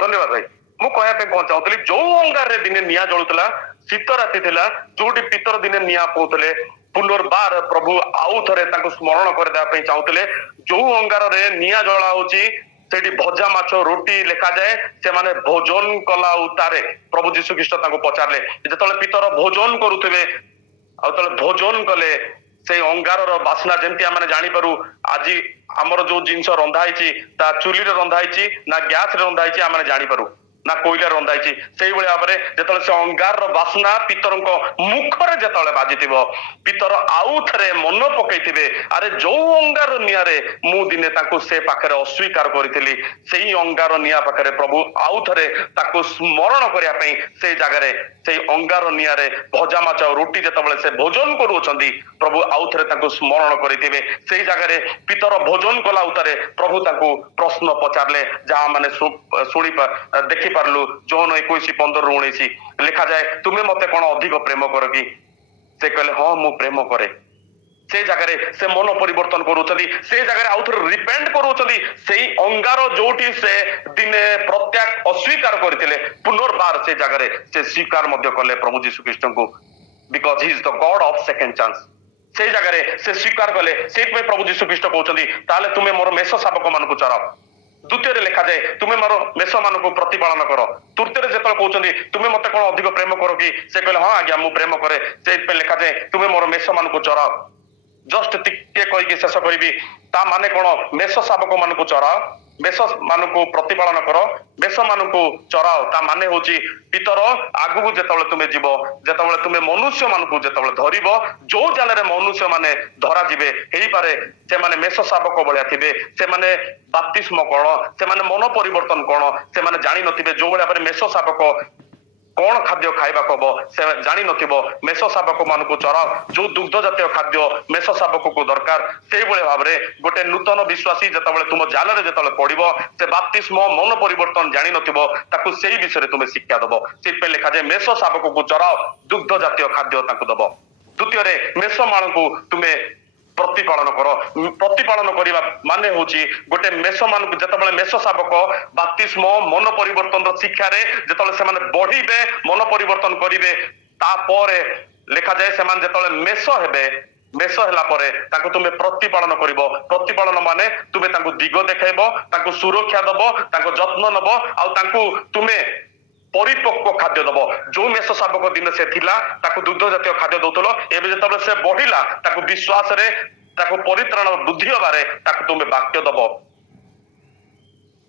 धन्यवाद भाई मु कहया कौन चाहूली जो अंगार रे दिने निया जलुतला शीत राति थिला जोटी पितर दिने निया पहुँथिले पुनर्बार प्रभु आउ थरे तांको स्मरण करदेवा पे चाहूले जो अंगार रे निया जला होची सेठी भजा माछ रोटी लिखा जाए से माने भोजन कला उतारे प्रभु जीशु ख्रीष्ट तांको पचारले जेतले पितर भोजन करुथिबे आ तले भोजन कले से अंगार बास्ना जमती आम जानी पारू आज आमर जो जिनस रंधा होती चूली रंधा होती ना गैस रंधा होती आम जानी पारू ना कोईला रंधा होती से भाव में जो से अंगार बास्ना पितर मुखरे जो बाजी पितर आउ थे मन पकईे अरे जो अंगार निआरे मु दिने से पाखे अस्वीकार करी से अंगार निआ पाखे प्रभु आउ थे स्मरण करने से जगार से अंगार निआरे भजा माछ रुटी जिते से भोजन करुँच प्रभु आउ थे स्मरण करेंगे से जगार पितर भोजन कला उतारे प्रभु प्रश्न पचारे जहाँ मैंने शुणी देखी पार्लु जोहन 21:15-19 लिखा जाए तुम्हें मते कौन अधिक प्रेम कर कि से कहले हाँ मु प्रेम करे से जगह से मन परिवर्तन करुँच से जगह आउ थे रिपेंट करुँच से अंगार जोटी से दिने प्रत्याग अस्वीकार करते पुनर्बार से जगह से स्वीकार कले प्रभु जीशु ख्रीष्ट को because he is the God of second chance से जगह से स्वीकार कले से प्रभु जीशु ख्रीष्ट कहते तुम्हें मोर मेष शावक मान को चराओ द्वितीय लिखा जाए तुम्हें मोर मेष मान को प्रतिपालन कर तृतीय जो कहते तुम्हें मत कौन अधिक प्रेम कर कि से कहले हाँ आज्ञा मु प्रेम करे से लिखा जाए तुम्हें मोर मेष मान को चराओ जस्ट टिके कहीकि शेष करी ता माने कौन मेष शावक मान को चराओ मेष मान को प्रतिपालन कर मेष मान को चराओ ता माने हूँ पितर आगु जो तुम्हें जीव जो तुम्हें मनुष्य मान को जो धर जो जाल मनुष्य माने धरा जीवे हो पारे से माने मेष शावक भाया थे से माने बाप्तिस्म कौन से माने मन परिवर्तन कौन से माने जानी नथिबे जो भाया मेष शावक कौन खाद्य खाइबा कब से जानी नथिबो मेष शावक मान को चराओ जो दुग्ध जातीय खाद्य मेष शावक को दरकार से भाव में गोटे नूतन विश्वासी जो तुम जाल जो पड़ो से बाप्तिस्म मन परिवर्तन जानी नथिबो ताकू से विषय तुम्हें शिक्षा दब से लिखा जाए मेष शावक को चराओ दुग्ध जातीय खाद्य दब द्वितीय मेष मान को तुम्हें प्रतिपालन कर प्रतिपालन करने माने हूँ गोटे मेष मान जो मेष शावक बाप्तिस्म मन परिवर्तन शिक्षा जो से बढ़े मन परिवर्तन करेंगे तापर लिखा जाए से जो मेष हे मेष है तुम्हें प्रतिपालन कर प्रतिपालन माने तुम्हें दिग देखेब सुरक्षा दब जत्न नब आउ तुम्हें परिपक्व खाद्य दब जो मेष शावक दिन से थिला दुग्ध जातीय खाद्य दौल एवं जो से बढ़िला विश्वास रे परित्राण बुद्धि हबारे तुम्हें वाक्य दब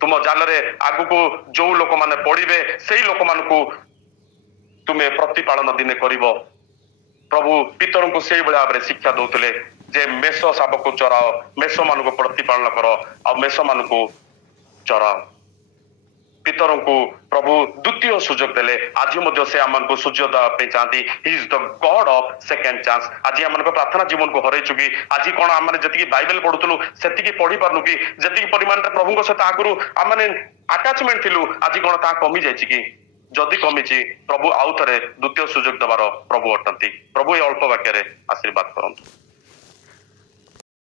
तुम जाल आगु को जो लोक माने पढ़े से लोक मान को तुम्हें प्रतिपालन दिने कर प्रभु पितर को से भाव में शिक्षा दौले जे मेष शावक चराओ मेष मान को प्रतिपालन कर आ मेष मान को चराओ पितर को प्रभु द्वितीय सुजोग देले आज से आम को सूर्य देवाई चाहती ही is the God of second chance आज आम प्रार्थना जीवन को हरई चुकी आज कौन आम जी बाइबल पढ़ुलु से पढ़ी पार्नु कि जी परिमाण प्रभु सहित आगु आम अटाचमेंट थिलु आज कौन ता कमी जाए कि जदि कमिची प्रभु आउ थे द्वितीय सुजोग दबार प्रभु अटंती प्रभु ये अल्प वाक्य आशीर्वाद करंतु।